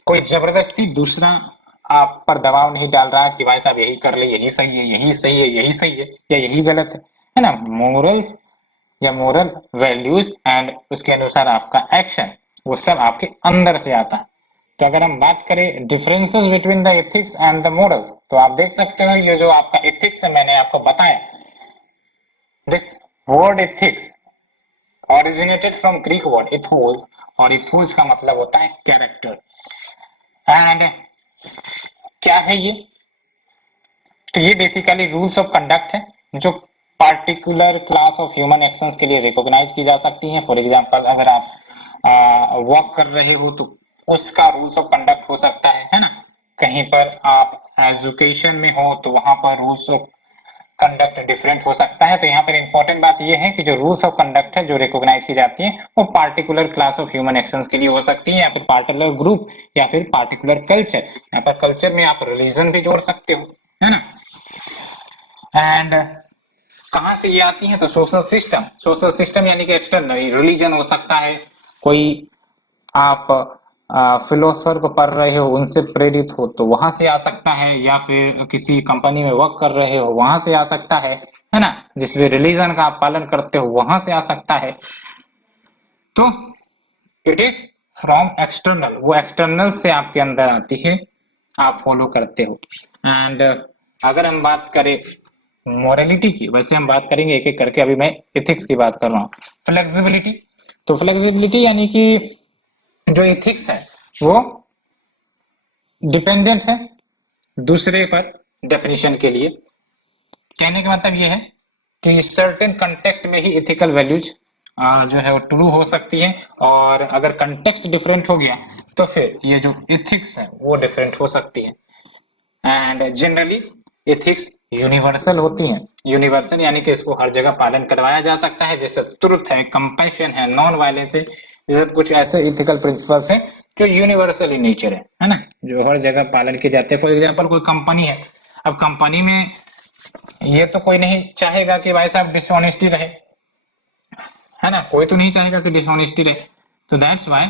कोई जबरदस्ती दूसरा आप पर दबाव नहीं डाल रहा कि भाई साहब यही कर ले, यही सही है, यही सही है, यही सही है या यही गलत है ना। मोरल्स या मोरल वैल्यूज एंड उसके अनुसार आपका एक्शन वो सब आपके अंदर से आता है। तो अगर हम बात करें differences between the ethics and the morals तो आप देख सकते हो ये जो आपका एथिक्स है मैंने आपको बताया, this word ethics originated from Greek word ethos और ethos का मतलब होता है कैरेक्टर। एंड क्या है ये, तो ये बेसिकली रूल्स ऑफ कंडक्ट है जो particular class of human actions के लिए रिकॉग्नाइज की जा सकती हैं। फॉर एग्जांपल अगर आप वर्क कर रहे हो तो उसका रूल्स ऑफ कंडक्ट हो सकता है ना। कहीं पर आप एजुकेशन में हो तो वहां पर रूल्स ऑफ कंडक्ट डिफरेंट हो सकता है। तो यहाँ पर इंपॉर्टेंट बात यह है कि जो रूल्स ऑफ कंडक्ट है जो रिकॉग्नाइज की जाती है वो particular class of human actions के लिए हो सकती है या फिर पार्टिकुलर ग्रुप या फिर पार्टिकुलर कल्चर। यहाँ पर कल्चर में आप रिलीजन भी जोड़ सकते हो, है ना। एंड कहां से ये आती है तो सोशल सिस्टम यानी कि एक्सटर्नल रिलीजन हो सकता है, कोई आप फिलोसफर को पढ़ रहे हो उनसे प्रेरित हो तो वहां से आ सकता है, या फिर किसी कंपनी में वर्क कर रहे हो वहां से आ सकता है ना। जिसमें रिलीजन का आप पालन करते हो वहां से आ सकता है। तो इट इज फ्रॉम एक्सटर्नल, वो एक्सटर्नल से आपके अंदर आती है, आप फॉलो करते हो। एंड अगर हम बात करें मोरलिटी की, वैसे हम बात करेंगे एक एक करके, अभी मैं एथिक्स की बात कर रहा हूँ। फ्लेक्सिबिलिटी, तो फ्लेक्सिबिलिटी यानी कि जो एथिक्स है वो डिपेंडेंट है दूसरे पर डेफिनेशन के लिए। कहने का मतलब ये है कि सर्टेन कंटेक्स्ट में ही एथिकल वैल्यूज जो है वो ट्रू हो सकती है, और अगर कंटेक्स्ट डिफरेंट हो गया तो फिर ये जो एथिक्स है वो डिफरेंट हो सकती है। एंड जनरली एथिक्स यूनिवर्सल होती हैं। यूनिवर्सल यानी कि इसको हर जगह पालन करवाया जा सकता है, जैसे ट्रुथ है, कंपैशन है, नॉन वायलेंस है, जैसे कुछ ऐसे इथिकल प्रिंसिपल्स हैं जो यूनिवर्सल इन नेचर है ना, जो हर जगह पालन किए जाते हैं। फॉर एग्जाम्पल कोई कंपनी है, अब कंपनी में ये तो कोई नहीं चाहेगा कि भाई साहब डिसऑनेस्टी रहे, है ना, कोई तो नहीं चाहेगा कि डिसऑनेस्टी रहे। तो दैट्स वाई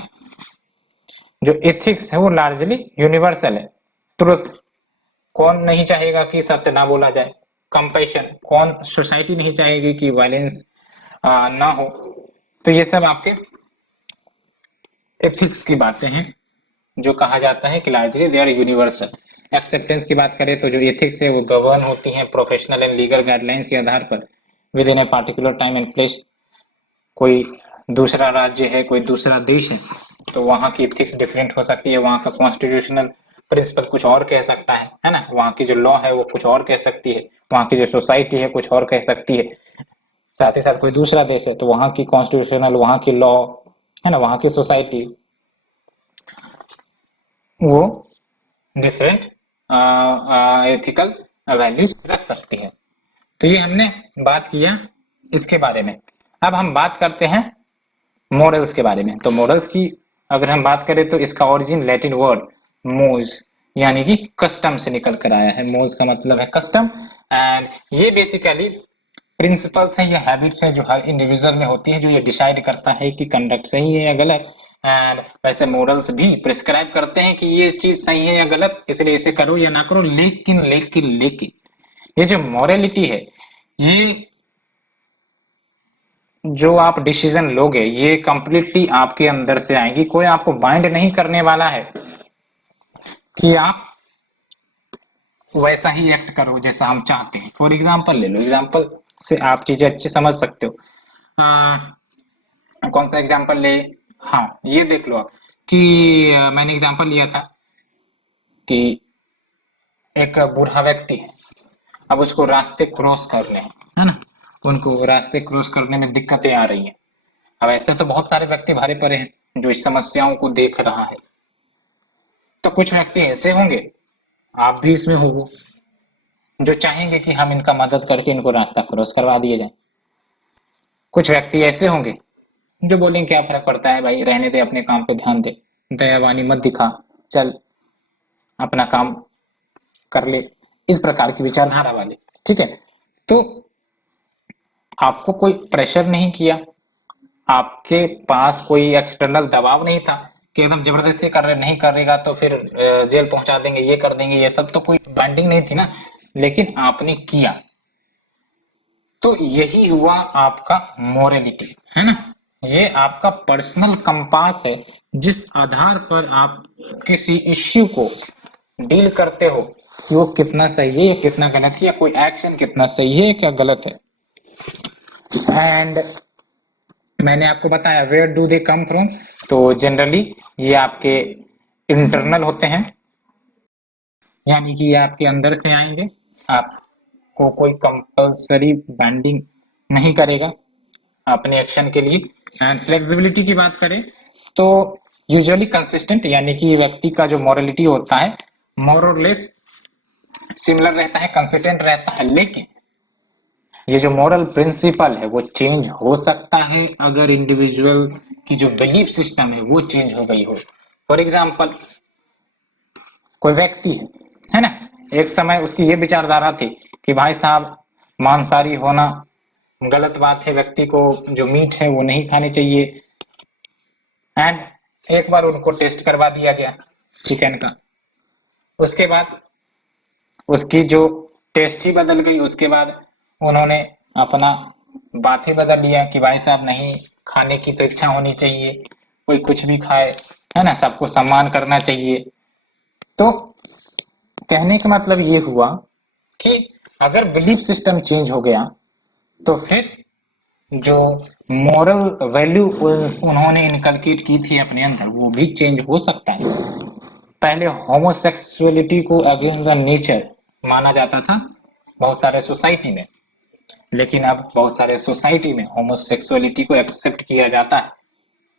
जो एथिक्स है वो लार्जली यूनिवर्सल है। ट्रुथ, कौन नहीं चाहेगा कि सत्य ना बोला जाए। कंपैशन, कौन सोसाइटी नहीं चाहेगी कि वायलेंस ना हो। तो ये सब आपके एथिक्स की बातें हैं जो कहा जाता है कि largely they are universal. Acceptance की बात करें तो जो एथिक्स है वो गवर्न होती हैं प्रोफेशनल एंड लीगल गाइडलाइंस के आधार पर with in a particular time and place. कोई दूसरा राज्य है, कोई दूसरा देश है, तो वहाँ की एथिक्स डिफरेंट हो सकती है, वहाँ का कॉन्स्टिट्यूशनल प्रिंसिपल कुछ और कह सकता है ना, वहाँ की जो लॉ है वो कुछ और कह सकती है, वहाँ की जो सोसाइटी है कुछ और कह सकती है। साथ ही साथ कोई दूसरा देश है तो वहाँ की कॉन्स्टिट्यूशनल, वहाँ की लॉ, है ना, वहाँ की सोसाइटी वो डिफरेंट एथिकल वैल्यूज रख सकती है। तो ये हमने बात किया इसके बारे में। अब हम बात करते हैं मॉरल्स के बारे में। तो मॉरल्स की अगर हम बात करें तो इसका ओरिजिन लैटिन वर्ड मोज यानी कि कस्टम से निकल कर आया है। मोज का मतलब है कस्टम, एंड ये बेसिकली प्रिंसिपल्स है या हैबिट्स है जो हर इंडिविजुअल में होती है, जो ये डिसाइड करता है कि कंडक्ट सही है या गलत। एंड वैसे मॉरल्स भी प्रिस्क्राइब करते हैं कि ये चीज सही है या गलत, इसलिए इसे करो या ना करो। लेकिन लेकिन लेकिन ये जो मॉरलिटी है, ये जो आप डिसीजन लोगे ये कंप्लीटली आपके अंदर से आएगी। कोई आपको बाइंड नहीं करने वाला है कि आप वैसा ही एक्ट करो जैसा हम चाहते हैं। फॉर एग्जाम्पल ले लो, एग्जाम्पल से आप चीजें अच्छी समझ सकते हो। कौन सा एग्जाम्पल ले, हाँ ये देख लो आप कि मैंने एग्जाम्पल लिया था कि एक बूढ़ा व्यक्ति है, अब उसको रास्ते क्रॉस करने हैं, है ना, उनको रास्ते क्रॉस करने में दिक्कतें आ रही हैं। अब ऐसे तो बहुत सारे व्यक्ति भरे पड़े हैं जो इस समस्याओं को देख रहा है। तो कुछ व्यक्ति ऐसे होंगे, आप भी इसमें हो, जो चाहेंगे कि हम इनका मदद करके इनको रास्ता क्रॉस करवा दिए जाए। कुछ व्यक्ति ऐसे होंगे जो बोलेंगे क्या फर्क पड़ता है भाई, रहने दे, अपने काम पे ध्यान दे, दयावानी मत दिखा, चल अपना काम कर ले, इस प्रकार की विचारधारा वाले। ठीक है, तो आपको कोई प्रेशर नहीं किया, आपके पास कोई एक्सटर्नल दबाव नहीं था कि एकदम जबरदस्ती कर रहे, नहीं करेगा तो फिर जेल पहुंचा देंगे, ये कर देंगे, ये सब तो कोई बाइंडिंग नहीं थी ना, लेकिन आपने किया। तो यही हुआ आपका मोरलिटी, है ना, ये आपका पर्सनल कंपास है जिस आधार पर आप किसी इश्यू को डील करते हो कि वो कितना सही है या कितना गलत है, या कोई एक्शन कितना सही है क्या गलत है। एंड मैंने आपको बताया where do they come from, तो जनरली ये आपके इंटरनल होते हैं, यानी कि ये आपके अंदर से आएंगे, आपको कोई कंपल्सरी बाइंडिंग नहीं करेगा अपने एक्शन के लिए। एंड फ्लेक्सिबिलिटी की बात करें तो यूजुअली कंसिस्टेंट, यानी कि व्यक्ति का जो मॉरलिटी होता है मोर और लेस सिमिलर रहता है, कंसिस्टेंट रहता है, लेकिन ये जो मॉरल प्रिंसिपल है वो चेंज हो सकता है अगर इंडिविजुअल की जो बिलीफ सिस्टम है वो चेंज हो गई हो। फॉर एग्जाम्पल कोई व्यक्ति है ना, एक समय उसकी ये विचारधारा थी कि भाई साहब मांसाहारी होना गलत बात है, व्यक्ति को जो मीट है वो नहीं खानी चाहिए। एंड एक बार उनको टेस्ट करवा दिया गया चिकन का, उसके बाद उसकी जो टेस्ट ही बदल गई, उसके बाद उन्होंने अपना बात ही बदल लिया कि भाई साहब नहीं खाने की तो इच्छा होनी चाहिए, कोई कुछ भी खाए, है ना, सबको सम्मान करना चाहिए। तो कहने का मतलब ये हुआ कि अगर बिलीफ सिस्टम चेंज हो गया तो फिर जो मॉरल वैल्यू उन्होंने इनकलकेट की थी अपने अंदर वो भी चेंज हो सकता है। पहले होमोसेक्सुअलिटी को अगेंस्ट द नेचर माना जाता था बहुत सारे सोसाइटी में, लेकिन अब बहुत सारे सोसाइटी में होमोसेक्सुअलिटी को एक्सेप्ट किया जाता है।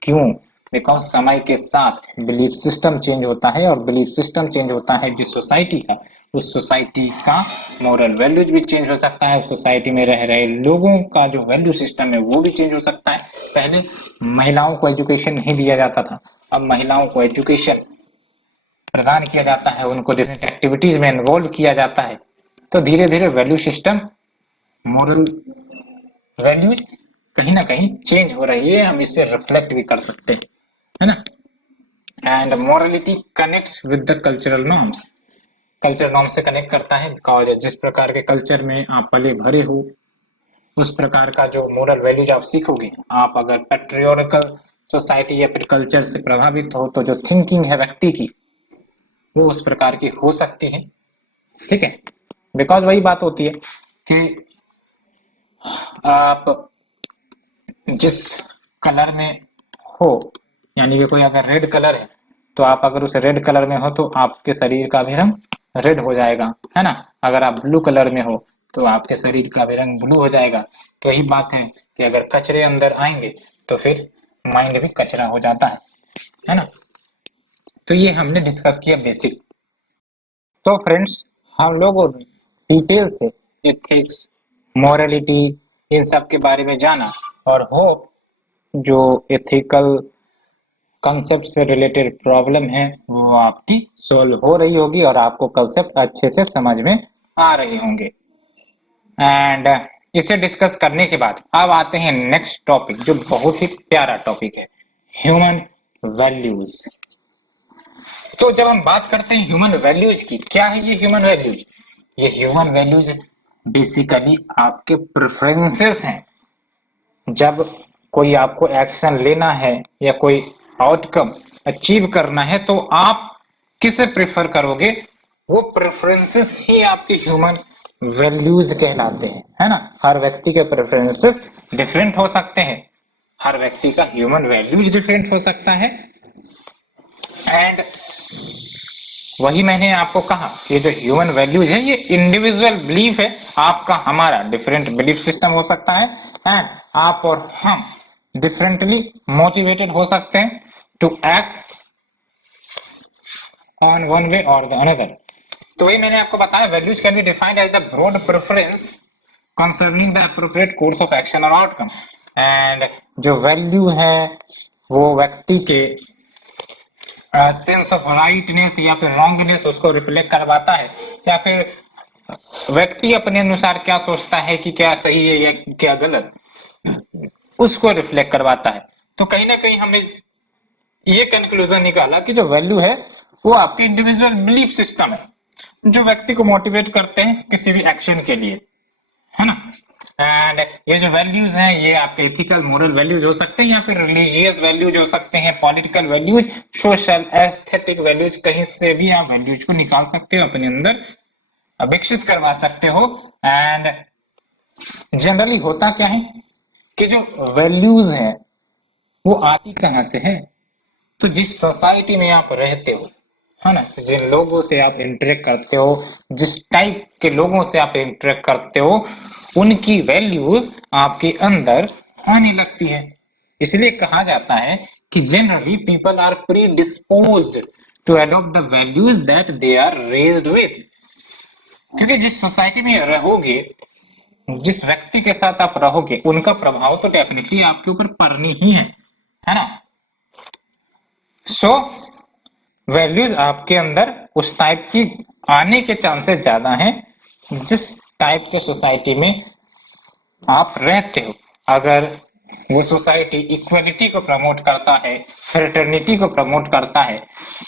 क्यों? बिकॉज समय के साथ बिलीफ सिस्टम चेंज होता है, और बिलीफ सिस्टम चेंज होता है जिस सोसाइटी का, उस सोसाइटी का मॉरल वैल्यूज भी चेंज हो सकता है, उस सोसाइटी में रह रहे लोगों का जो वैल्यू सिस्टम है वो भी चेंज हो सकता है। पहले महिलाओं को एजुकेशन नहीं दिया जाता था, अब महिलाओं को एजुकेशन प्रदान किया जाता है, उनको डिफरेंट एक्टिविटीज में इन्वॉल्व किया जाता है। तो धीरे धीरे वैल्यू सिस्टम, मॉरल वैल्यूज कहीं ना कहीं चेंज हो रही है, हम इससे रिफ्लेक्ट भी कर सकते हैं, है ना। And morality connects with the cultural norms, culture norm से कनेक्ट करता है, बिकॉज जिस प्रकार के कल्चर में आप पले भरे हो उस प्रकार का जो मोरल वैल्यूज आप सीखोगे। आप अगर पैट्रियोटिकल सोसाइटी या फिर कल्चर से प्रभावित हो तो जो थिंकिंग है व्यक्ति की वो उस प्रकार की हो सकती है, ठीक है। बिकॉज वही बात होती है कि आप जिस कलर में हो, यानी कि कोई अगर रेड कलर है तो आप अगर उस रेड कलर में हो तो आपके शरीर का भी रंग रेड हो जाएगा, है ना। अगर आप ब्लू कलर में हो तो आपके शरीर का भी रंग ब्लू हो जाएगा। तो यही बात है कि अगर कचरे अंदर आएंगे तो फिर माइंड भी कचरा हो जाता है ना। तो ये हमने डिस्कस किया बेसिक। तो फ्रेंड्स, हम लोगों ने डिटेल से एथिक्स, मॉरलिटी, इन सब के बारे में जाना, और होप जो एथिकल कंसेप्ट से रिलेटेड प्रॉब्लम है वो आपकी सोल्व हो रही होगी और आपको कंसेप्ट अच्छे से समझ में आ रहे होंगे। एंड इसे डिस्कस करने के बाद अब आते हैं नेक्स्ट टॉपिक, जो बहुत ही प्यारा टॉपिक है, ह्यूमन वैल्यूज। तो जब हम बात करते हैं ह्यूमन वैल्यूज की, क्या है ये ह्यूमन वैल्यूज? ये ह्यूमन वैल्यूज बेसिकली आपके प्रेफरेंसेस हैं। जब कोई आपको एक्शन लेना है या कोई आउटकम अचीव करना है तो आप किसे प्रेफर करोगे, वो प्रेफरेंसेस ही आपके ह्यूमन वैल्यूज कहलाते हैं, है ना। हर व्यक्ति के प्रेफरेंसेस डिफरेंट हो सकते हैं, हर व्यक्ति का ह्यूमन वैल्यूज डिफरेंट हो सकता है। एंड वही मैंने आपको कहा, ये जो ह्यूमन वैल्यूज है ये इंडिविजुअल बिलीफ है, आपका हमारा डिफरेंट बिलीफ सिस्टम हो सकता है, एंड आप और हम डिफरेंटली मोटिवेटेड हो सकते हैं to act on one way और द अनदर। तो वही मैंने आपको बताया, values can be defined as the broad preference concerning the appropriate course of action और आउटकम। एंड जो वैल्यू है वो व्यक्ति के सेंस ऑफ राइटनेस या फिर रॉन्गनेस उसको रिफ्लेक्ट करवाता है, या फिर व्यक्ति अपने अनुसार क्या सोचता है कि क्या सही है या क्या गलत, उसको रिफ्लेक्ट करवाता है। तो कहीं ना कहीं हमने ये कंक्लूजन निकाला कि जो वैल्यू है वो आपके इंडिविजुअल बिलीफ सिस्टम है, जो व्यक्ति को मोटिवेट करते हैं किसी भी एक्शन के लिए, है ना। एंड ये जो वैल्यूज हैं ये आपके एथिकल मोरल वैल्यूज हो सकते हैं, या फिर रिलीजियस वैल्यूज हो सकते हैं, political values, social aesthetic values, कहीं से भी आप वैल्यूज को निकाल सकते हो, अपने अंदर विकसित करवा सकते हो। एंड जनरली होता क्या है कि जो वैल्यूज हैं वो आती कहाँ से है, तो जिस सोसाइटी में आप रहते हो, है ना, जिन लोगों से आप इंटरेक्ट करते हो, जिस टाइप के लोगों से आप इंटरेक्ट करते हो, उनकी वैल्यूज आपके अंदर आने लगती है। इसलिए कहा जाता है कि generally people are predisposed to adopt the values that they are raised with. क्योंकि जिस सोसाइटी में रहोगे, जिस व्यक्ति के साथ आप रहोगे, उनका प्रभाव तो डेफिनेटली आपके ऊपर पड़नी ही है ना। सो वैल्यूज आपके अंदर उस टाइप की आने के चांसेस ज्यादा हैं जिस टाइप के सोसाइटी में आप रहते हो। अगर वो सोसाइटी इक्वलिटी को प्रमोट करता है, फ्रेटर्निटी को प्रमोट करता है,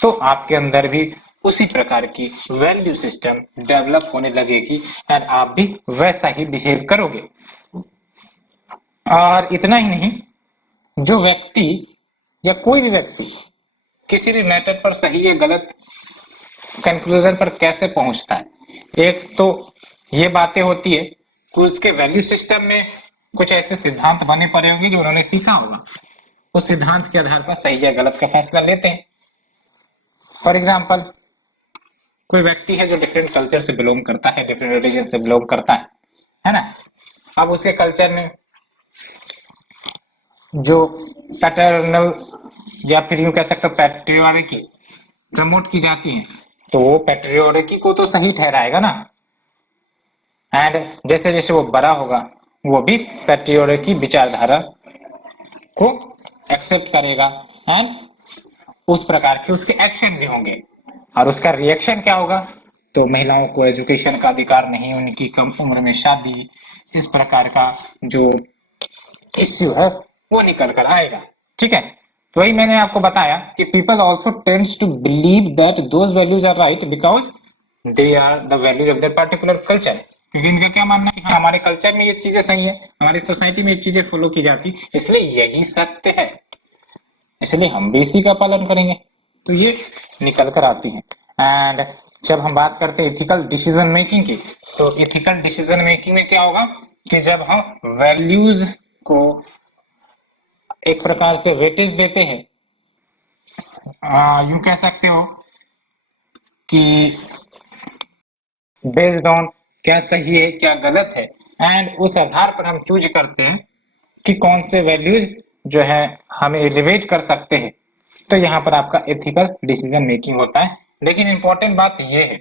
तो आपके अंदर भी उसी प्रकार की वैल्यू सिस्टम डेवलप होने लगेगी एंड आप भी वैसा ही बिहेव करोगे। और इतना ही नहीं, जो व्यक्ति या कोई भी व्यक्ति किसी भी मैटर पर सही या गलत कंक्लूजन पर कैसे पहुंचता है, एक तो ये बातें होती है कि उसके वैल्यू सिस्टम में कुछ ऐसे सिद्धांत बने पड़े होंगे जो उन्होंने सीखा होगा, उस सिद्धांत के आधार पर सही या गलत का फैसला लेते हैं। फॉर एग्जाम्पल, कोई व्यक्ति है जो डिफरेंट कल्चर से बिलोंग करता है, डिफरेंट रिलीजन से बिलोंग करता है ना। अब उसके कल्चर में जो पैटर्नल या फिर यूं कह सकते हो पैट्रियोटिकी प्रमोट की जाती है, तो वो पैट्रियोटिकी को तो सही ठहराएगा ना। एंड जैसे जैसे वो बड़ा होगा वो भी पैट्रियोटिकी विचारधारा को एक्सेप्ट करेगा एंड उस प्रकार के उसके एक्शन भी होंगे। और उसका रिएक्शन क्या होगा, तो महिलाओं को एजुकेशन का अधिकार नहीं, उनकी कम उम्र में शादी, इस प्रकार का जो इश्यू है वो निकल कर आएगा। ठीक है, तो वही मैंने आपको बताया कि people also tends to believe that those values are right because they are the values of their particular culture. क्योंकि इनका क्या मानना है कि हाँ हमारे कल्चर में ये चीजें सही है, हमारी सोसाइटी में ये चीजें फॉलो की जाती, इसलिए यही सत्य है, इसलिए हम भी इसी का पालन करेंगे। तो ये निकल कर आती है। एंड जब हम बात करते हैं इथिकल डिसीजन मेकिंग की, तो इथिकल डिसीजन मेकिंग में क्या होगा कि जब हम वैल्यूज को एक प्रकार से वेटेज देते हैं, यूं कह सकते हो कि बेस्ड ऑन क्या सही है क्या गलत है, एंड उस आधार पर हम चूज करते हैं कि कौन से वैल्यूज जो है हमें एलिवेट कर सकते हैं, तो यहाँ पर आपका एथिकल डिसीजन मेकिंग होता है। लेकिन इंपॉर्टेंट बात यह है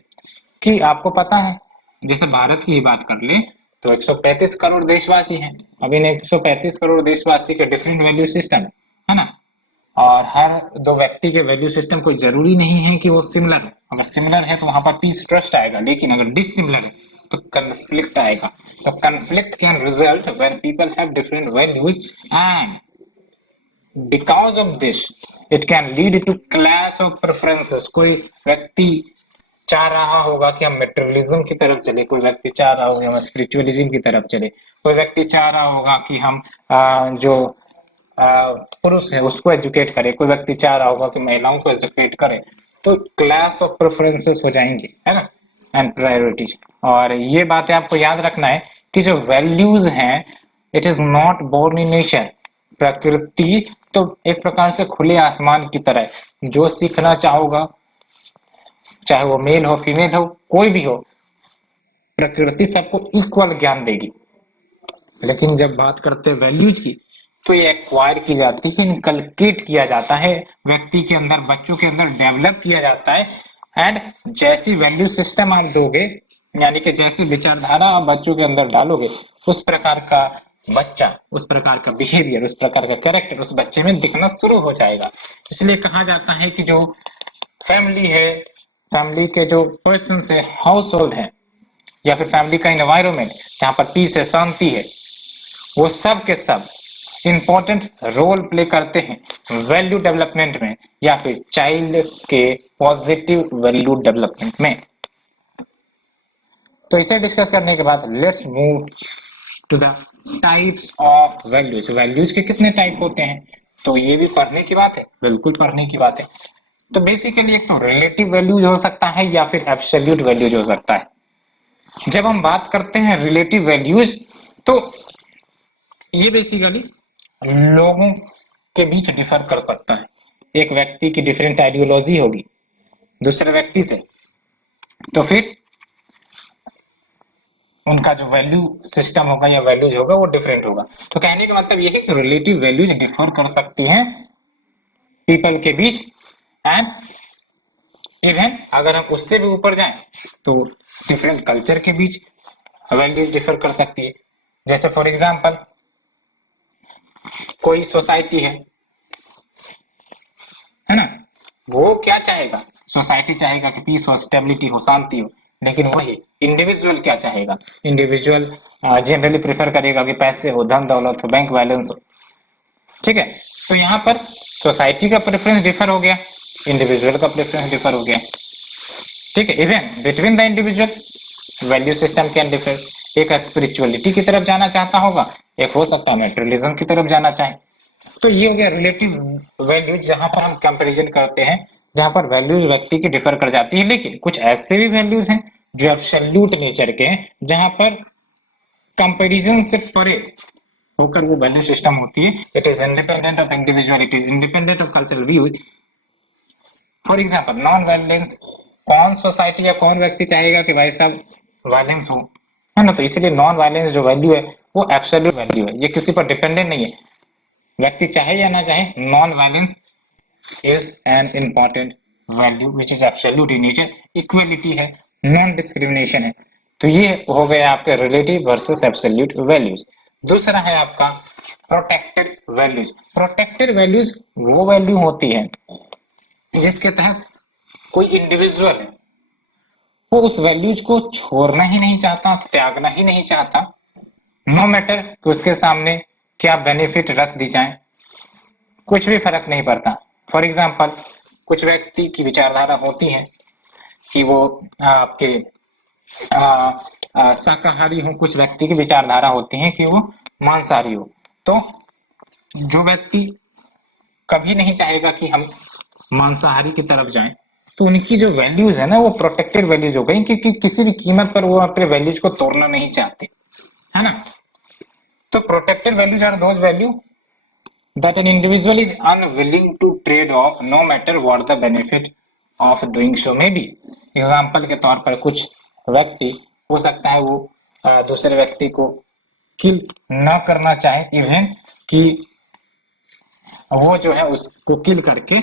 कि आपको पता है, जैसे भारत की ही बात कर ले तो 135 करोड़ देशवासी हैं। अब इन 135 करोड़ देशवासी के डिफरेंट वैल्यू सिस्टम है ना, और हर दो व्यक्ति के वैल्यू सिस्टम कोई जरूरी नहीं है कि वो सिमिलर है। अगर सिमिलर है तो वहां पर पीस ट्रस्ट आएगा, लेकिन अगर डिसिमिलर है तो कन्फ्लिक्ट आएगा। तो conflict can result when people have different values and because of this it can lead to clash of preferences. कोई व्यक्ति चाह रहा होगा कि हम मेटेरियलिज्म की तरफ चले, कोई व्यक्ति चाह रहा होगा हम स्पिरिचुअलिज्म की तरफ चले, कोई व्यक्ति चाह रहा होगा कि हम जो पुरुष है उसको एजुकेट करे, कोई व्यक्ति चाह रहा होगा कि महिलाओं को एजुकेट करे। तो क्लास ऑफ प्रेफरेंसेस हो जाएंगे, है ना, एंड प्रायोरिटीज। और ये बातें आपको याद रखना है कि जो वैल्यूज हैं it is not born in nature. प्रकृति तो एक प्रकार से खुले आसमान की तरह है, जो सीखना चाहोगा चाहे वो मेल हो फीमेल हो कोई भी हो, प्रकृति सबको इक्वल ज्ञान देगी। लेकिन जब बात करते हैं वैल्यूज की, तो ये एक्वायर की जाती है, इनकलकेट किया जाता है व्यक्ति के अंदर, बच्चों के अंदर डेवलप किया जाता है। एंड जैसी वैल्यू सिस्टम आप दोगे, यानी कि जैसी विचारधारा आप बच्चों के अंदर डालोगे, उस प्रकार का बच्चा, उस प्रकार का बिहेवियर, उस प्रकार का कैरेक्टर उस बच्चे में दिखना शुरू हो जाएगा। इसलिए कहा जाता है कि जो फैमिली है, फैमिली के जो पर्सन है, हाउस होल्ड है, या फिर फैमिली का इन्वायरमेंट जहाँ पर पीस है, शांति है, वो सब के सब इंपॉर्टेंट रोल प्ले करते हैं वैल्यू डेवलपमेंट में या फिर चाइल्ड के पॉजिटिव वैल्यू डेवलपमेंट में। तो इसे डिस्कस करने के बाद let's move to the types of values. Values के कितने टाइप होते हैं, तो ये भी पढ़ने की बात है, बिल्कुल पढ़ने की बात है। तो बेसिकली एक तो रिलेटिव वैल्यूज हो सकता है या फिर एब्सोल्यूट वैल्यूज हो सकता है। जब हम बात करते हैं रिलेटिव वैल्यूज, तो ये बेसिकली लोगों के बीच डिफर कर सकता है। एक व्यक्ति की डिफरेंट आइडियोलॉजी होगी दूसरे व्यक्ति से, तो फिर उनका जो वैल्यू सिस्टम होगा या वैल्यूज होगा वो डिफरेंट होगा। तो कहने का मतलब यह है कि रिलेटिव वैल्यूज डिफर कर सकती हैं पीपल के बीच, एंड इवन अगर हम उससे भी ऊपर जाएं तो डिफरेंट कल्चर के बीच वैल्यूज डिफर कर सकती है। जैसे फॉर एग्जांपल कोई सोसाइटी है ना, वो क्या चाहेगा, सोसाइटी चाहेगा कि पीस हो, स्टेबिलिटी हो, शांति हो, लेकिन वही इंडिविजुअल क्या चाहेगा, इंडिविजुअल जनरली प्रेफर करेगा कि पैसे हो, धन दौलत हो, बैंक बैलेंस हो। ठीक है, तो यहाँ पर सोसाइटी का प्रेफरेंस डिफर हो गया, इंडिविजुअल का प्रेफरेंस डिफर हो गया। ठीक है, even between the individual value system can differ. एक स्पिरिचुअलिटी की तरफ जाना चाहता होगा, एक हो सकता है मेटेरियलिज्म की तरफ जाना चाहे। तो ये हो गया रिलेटिव वैल्यूज, जहां पर हम कंपैरिजन करते हैं, जहां पर वैल्यूज व्यक्ति की डिफर कर जाती है। लेकिन कुछ ऐसे भी वैल्यूज हैं जो एब्सोल्यूट नेचर के हैं, जहां पर कंपैरिजन से परे होकर वो वैल्यू सिस्टम होती है। It is independent of individual, it is independent of cultural views. For example non violence, कौन सोसाइटी या कौन व्यक्ति चाहेगा कि भाई साहब वायलेंस हो, है ना। तो इसलिए नॉन वायलेंस जो वैल्यू है वो एब्सोल्यूट वैल्यू है, ये किसी पर डिपेंडेंट नहीं है। व्यक्ति चाहे या ना चाहे non violence is an important value which is absolute in nature, equality है, नॉन डिस्क्रिमिनेशन है। तो ये हो गए आपके रिलेटिव वर्सेस एब्सोल्यूट वैल्यूज। दूसरा है आपका प्रोटेक्टेड वैल्यूज। प्रोटेक्टेड वैल्यूज वो वैल्यू होती है जिसके तहत कोई इंडिविजुअल है वो उस वैल्यूज को छोड़ना ही नहीं चाहता, त्यागना ही नहीं चाहता, नो मैटर कि उसके सामने क्या बेनिफिट रख दी जाए, कुछ भी फर्क नहीं पड़ता। फॉर एग्जाम्पल, कुछ व्यक्ति की विचारधारा होती है कि वो आपके शाकाहारी हो, कुछ व्यक्ति की विचारधारा होती है कि वो मांसाहारी हो। तो जो व्यक्ति कभी नहीं चाहेगा कि हम मांसाहारी की तरफ जाएं, तो उनकी जो वैल्यूज है ना वो प्रोटेक्टेड वैल्यूज हो गई, क्योंकि किसी भी कीमत पर वो अपने वैल्यूज को तोड़ना नहीं चाहते, है ना। तो protected values are those value that an individual is unwilling to trade off no matter what the benefit of doing so may be। Example के तौर पर कुछ व्यक्ति हो सकता है वो दूसरे व्यक्ति को किल न करना चाहे, इवन कि वो जो है उसको किल करके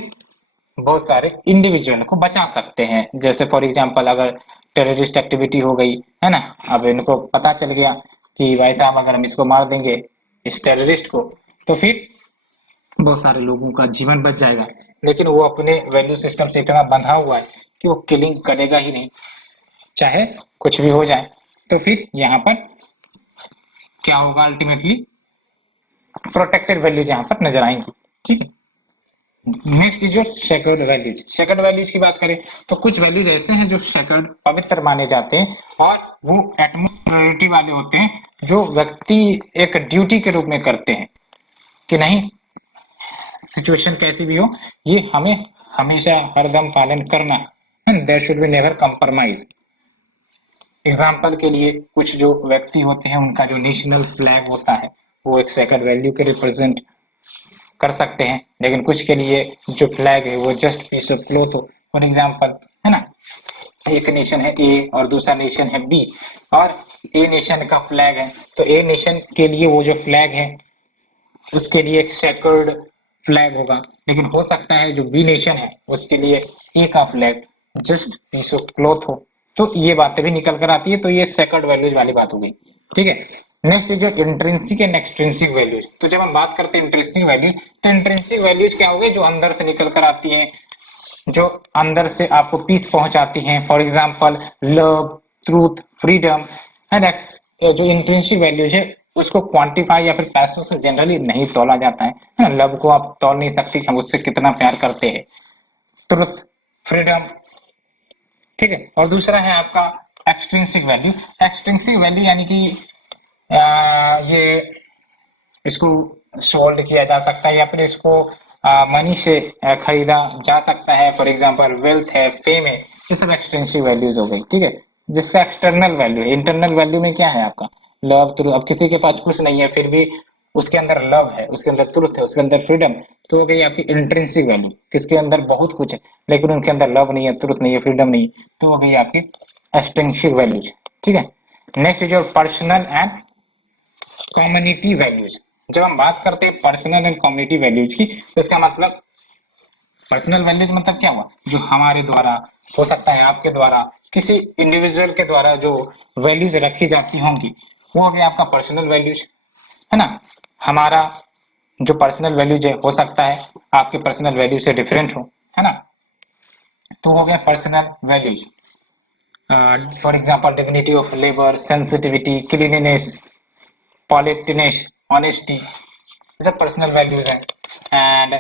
बहुत सारे इंडिविजुअल को बचा सकते हैं। जैसे फॉर एग्जांपल अगर टेररिस्ट एक्टिविटी हो गई है ना, अब इनको पता चल गया कि भाई साहब अगर हम इसको मार देंगे इस टेररिस्ट को तो फिर बहुत सारे लोगों का जीवन बच जाएगा, लेकिन वो अपने वैल्यू सिस्टम से इतना बंधा हुआ है कि वो किलिंग करेगा ही नहीं, चाहे कुछ भी हो जाए। तो फिर यहाँ पर क्या होगा, अल्टीमेटली प्रोटेक्टेड वैल्यूज यहाँ पर नजर आएंगी। ठीक है, नेक्स्ट इज जो सेक्रेड वैल्यूज। सेक्रेड वैल्यूज की बात करें तो कुछ वैल्यूज ऐसे हैं जो सेक्रेड पवित्र माने जाते हैं और वो एटमोस्ट प्रायोरिटी वाले होते हैं, जो व्यक्ति एक ड्यूटी के रूप में करते हैं कि नहीं, सिचुएशन कैसी भी हो ये हमें हमेशा हरदम पालन करना है, there should be never compromise. Example के लिए कुछ जो व्यक्ति होते हैं उनका जो नेशनल फ्लैग होता है वो एक सेक्रेड वैल्यू के रिप्रेजेंट कर सकते हैं, लेकिन कुछ के लिए जो फ्लैग है वो जस्ट पीस ऑफ क्लॉथ हो। फॉर एग्जाम्पल, है ना, एक नेशन है ए और दूसरा नेशन है बी, और ए नेशन का फ्लैग है तो ए नेशन के लिए वो जो फ्लैग है उसके लिए एक सेक्रेड फ्लैग होगा, लेकिन हो सकता है जो बी नेशन है उसके लिए ए का flag just piece of cloth हो। तो ये बातें भी निकल कर आती है, तो ये सेक्रेड वैल्यूज वाली बात हो गई। ठीक है, नेक्स्ट जो इंट्रिंसिक एंड एक्सट्रिंसिक वैल्यूज। तो जब हम बात करते हैं इंट्रिंसिक वैल्यू, तो इंट्रिंसिक वैल्यूज क्या हो गई, जो अंदर से निकल कर आती हैं, जो अंदर से आपको पीस पहुंचाती हैं। For example love, truth, freedom and जो इंट्रिंसिक वैल्यूज है उसको क्वांटिफाई या फिर पैसों से जनरली नहीं तोला जाता है। लव को आप तोल नहीं सकते हम उससे कितना प्यार करते हैं, ट्रुथ, फ्रीडम। ठीक है, और दूसरा है आपका एक्सट्रिंसिक वैल्यू। एक्सट्रिंसिक वैल्यू यानी कि ये इसको सोल्ड किया जा सकता है या फिर इसको मनी से खरीदा जा सकता है। फॉर एग्जांपल वेल्थ है, फेम है, ये सब एक्सट्रिंसिक वैल्यूज हो गई। ठीक है, जिसका एक्सटर्नल वैल्यू है। इंटरनल वैल्यू में क्या है आपका लव, ट्रूथ। अब किसी के पास कुछ नहीं है फिर भी उसके अंदर लव है, उसके अंदर ट्रूथ है, उसके अंदर फ्रीडम, तो हो गई आपकी इंट्रिंसिक वैल्यू। किसके अंदर बहुत कुछ है लेकिन उनके अंदर लव नहीं है, ट्रूथ नहीं है, फ्रीडम नहीं है, तो हो गई आपकी एक्सट्रिंसिक वैल्यूज। ठीक है, next is your personal and community values. जब हम बात करते हैं पर्सनल एंड कम्युनिटी वैल्यूज की, तो इसका मतलब पर्सनल वैल्यूज मतलब क्या हुआ, जो हमारे द्वारा, हो सकता है आपके द्वारा, किसी इंडिविजुअल के द्वारा जो वैल्यूज रखी जाती होंगी वो हो गया आपका पर्सनल वैल्यूज, है ना। हमारा जो पर्सनल वैल्यूज है हो सकता है आपके पर्सनल वैल्यू से डिफरेंट हो, है ना, तो हो गया personal values. For example dignity of labour, sensitivity, cleanliness, politeness, honesty, ये सब पर्सनल वैल्यूज हैं। एंड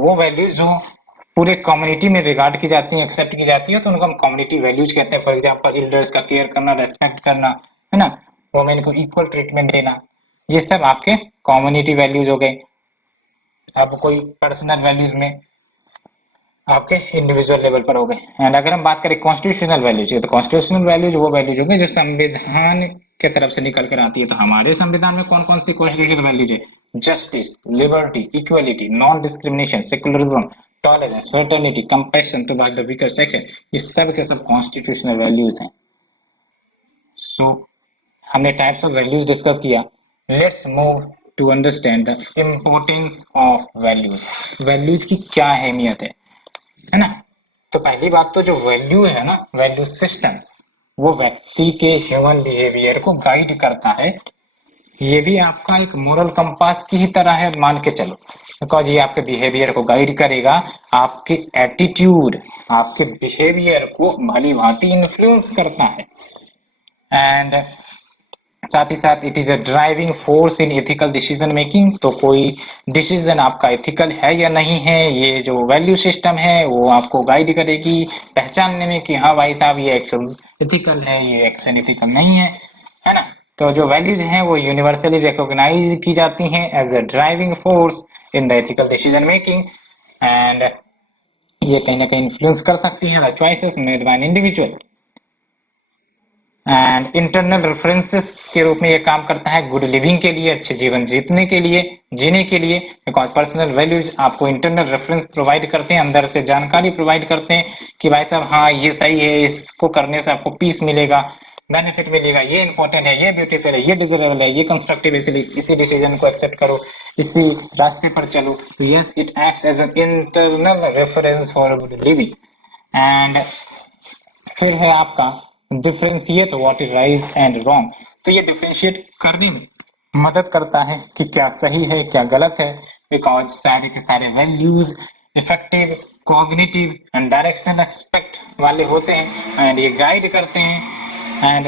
वो वैल्यूज जो पूरे कम्युनिटी में रिगार्ड की जाती हैं, एक्सेप्ट की जाती है, तो उनको हम कम्युनिटी वैल्यूज कहते हैं। फॉर एग्जांपल एल्डर्स का केयर करना, रेस्पेक्ट करना, है ना, वुमेन को इक्वल ट्रीटमेंट देना, ये सब आपके कम्युनिटी वैल्यूज हो गए। अब कोई पर्सनल वैल्यूज में आपके इंडिविजुअल लेवल पर हो गए। एंड अगर हम बात करें कॉन्स्टिट्यूशनल वैल्यूज की, तो कॉन्स्टिट्यूशनल वैल्यूज वो वैल्यूज हो गए जो संविधान के तरफ से निकल कर आती है। तो हमारे संविधान में कौन कौन सी कॉन्स्टिट्यूशनल वैल्यूज है, justice, liberty, equality, non discrimination, secularism, tolerance, fraternity, compassion toward the weaker section, ये सब के सब कॉन्स्टिट्यूशनल वैल्यूज हैं। सो हमने टाइप्स ऑफ वैल्यूज डिस्कस किया। Let's move to understand the importance of values. Values की क्या अहमियत है ना। तो पहली बात तो जो वैल्यू है ना, वैल्यू सिस्टम, वो व्यक्ति के ह्यूमन बिहेवियर को गाइड करता है। ये भी आपका एक मोरल कंपास की ही तरह है, मान के चलो, बिकॉज ये आपके बिहेवियर को गाइड करेगा, आपके एटीट्यूड, आपके बिहेवियर को भली भांति इन्फ्लुएंस करता है। एंड साथ ही साथ it is a driving force in ethical decision making. तो कोई डिसीजन आपका एथिकल है या नहीं है, ये जो वैल्यू सिस्टम है वो आपको गाइड करेगी पहचानने में कि हाँ भाई साहब ये एक्शन एथिकल है, ये एक्शन एथिकल नहीं है ना। तो जो वैल्यूज हैं वो यूनिवर्सली रिकॉग्नाइज की जाती हैं as a driving force in the ethical decision making, and ये कहीं ना कहीं इन्फ्लुएंस कर सकती है the choices made by an individual. And internal references के रूप में ये काम करता है गुड लिविंग के लिए, अच्छे जीवन जीने के लिए, बिकॉज पर्सनल वैल्यूज आपको इंटरनल रेफरेंस प्रोवाइड करते हैं, अंदर से जानकारी प्रोवाइड करते हैं कि भाई साहब हाँ ये सही है, इसको करने से आपको पीस मिलेगा, बेनिफिट मिलेगा, ये इंपॉर्टेंट है, ये ब्यूटीफुल है, ये डिजरेबल है, ये कंस्ट्रक्टिव, इसलिए इसी डिसीजन को एक्सेप्ट करो, इसी रास्ते पर चलो। तो yes, it acts as an internal reference for good living. And फिर है आपका differentiate what is right and wrong. तो ये डिफ्रेंशिएट करने में मदद करता है कि क्या सही है क्या गलत है, बिकॉज सारे के सारे values effective, cognitive and directional expect वाले होते हैं, एंड ये गाइड करते हैं एंड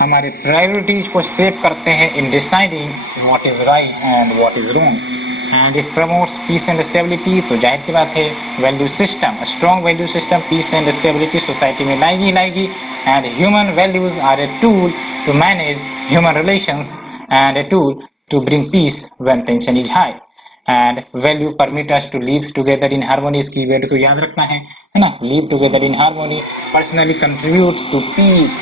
हमारे प्रायोरिटीज को सेव करते हैं in deciding what is right and what is wrong. And it promotes peace and stability. तो जाहिर सी बात है value system, strong value system, peace and stability society में लाएगी। And human values are a tool to manage human relations and a tool to bring peace when tension is high. And value permit us to live together in harmony. इसकी value को याद रखना है ना, live together in harmony, personally contribute to peace.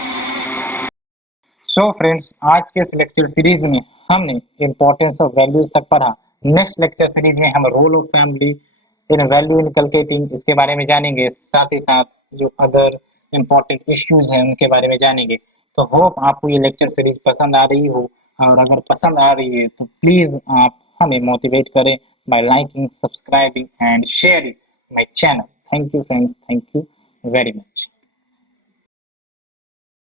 So friends, आज के इस lecture series में हमने इंपॉर्टेंस ऑफ वैल्यूज तक पढ़ा। नेक्स्ट लेक्चर सीरीज में हम role of family in value inculcating इसके बारे में जानेंगे, साथ ही साथ जो अदर इंपॉर्टेंट इश्यूज हैं उनके बारे में जानेंगे। तो होप आपको ये लेक्चर सीरीज पसंद आ रही हो, और अगर पसंद आ रही है तो प्लीज आप हमें मोटिवेट करें bye liking, subscribing and sharing my channel. Thank you friends, thank you very much.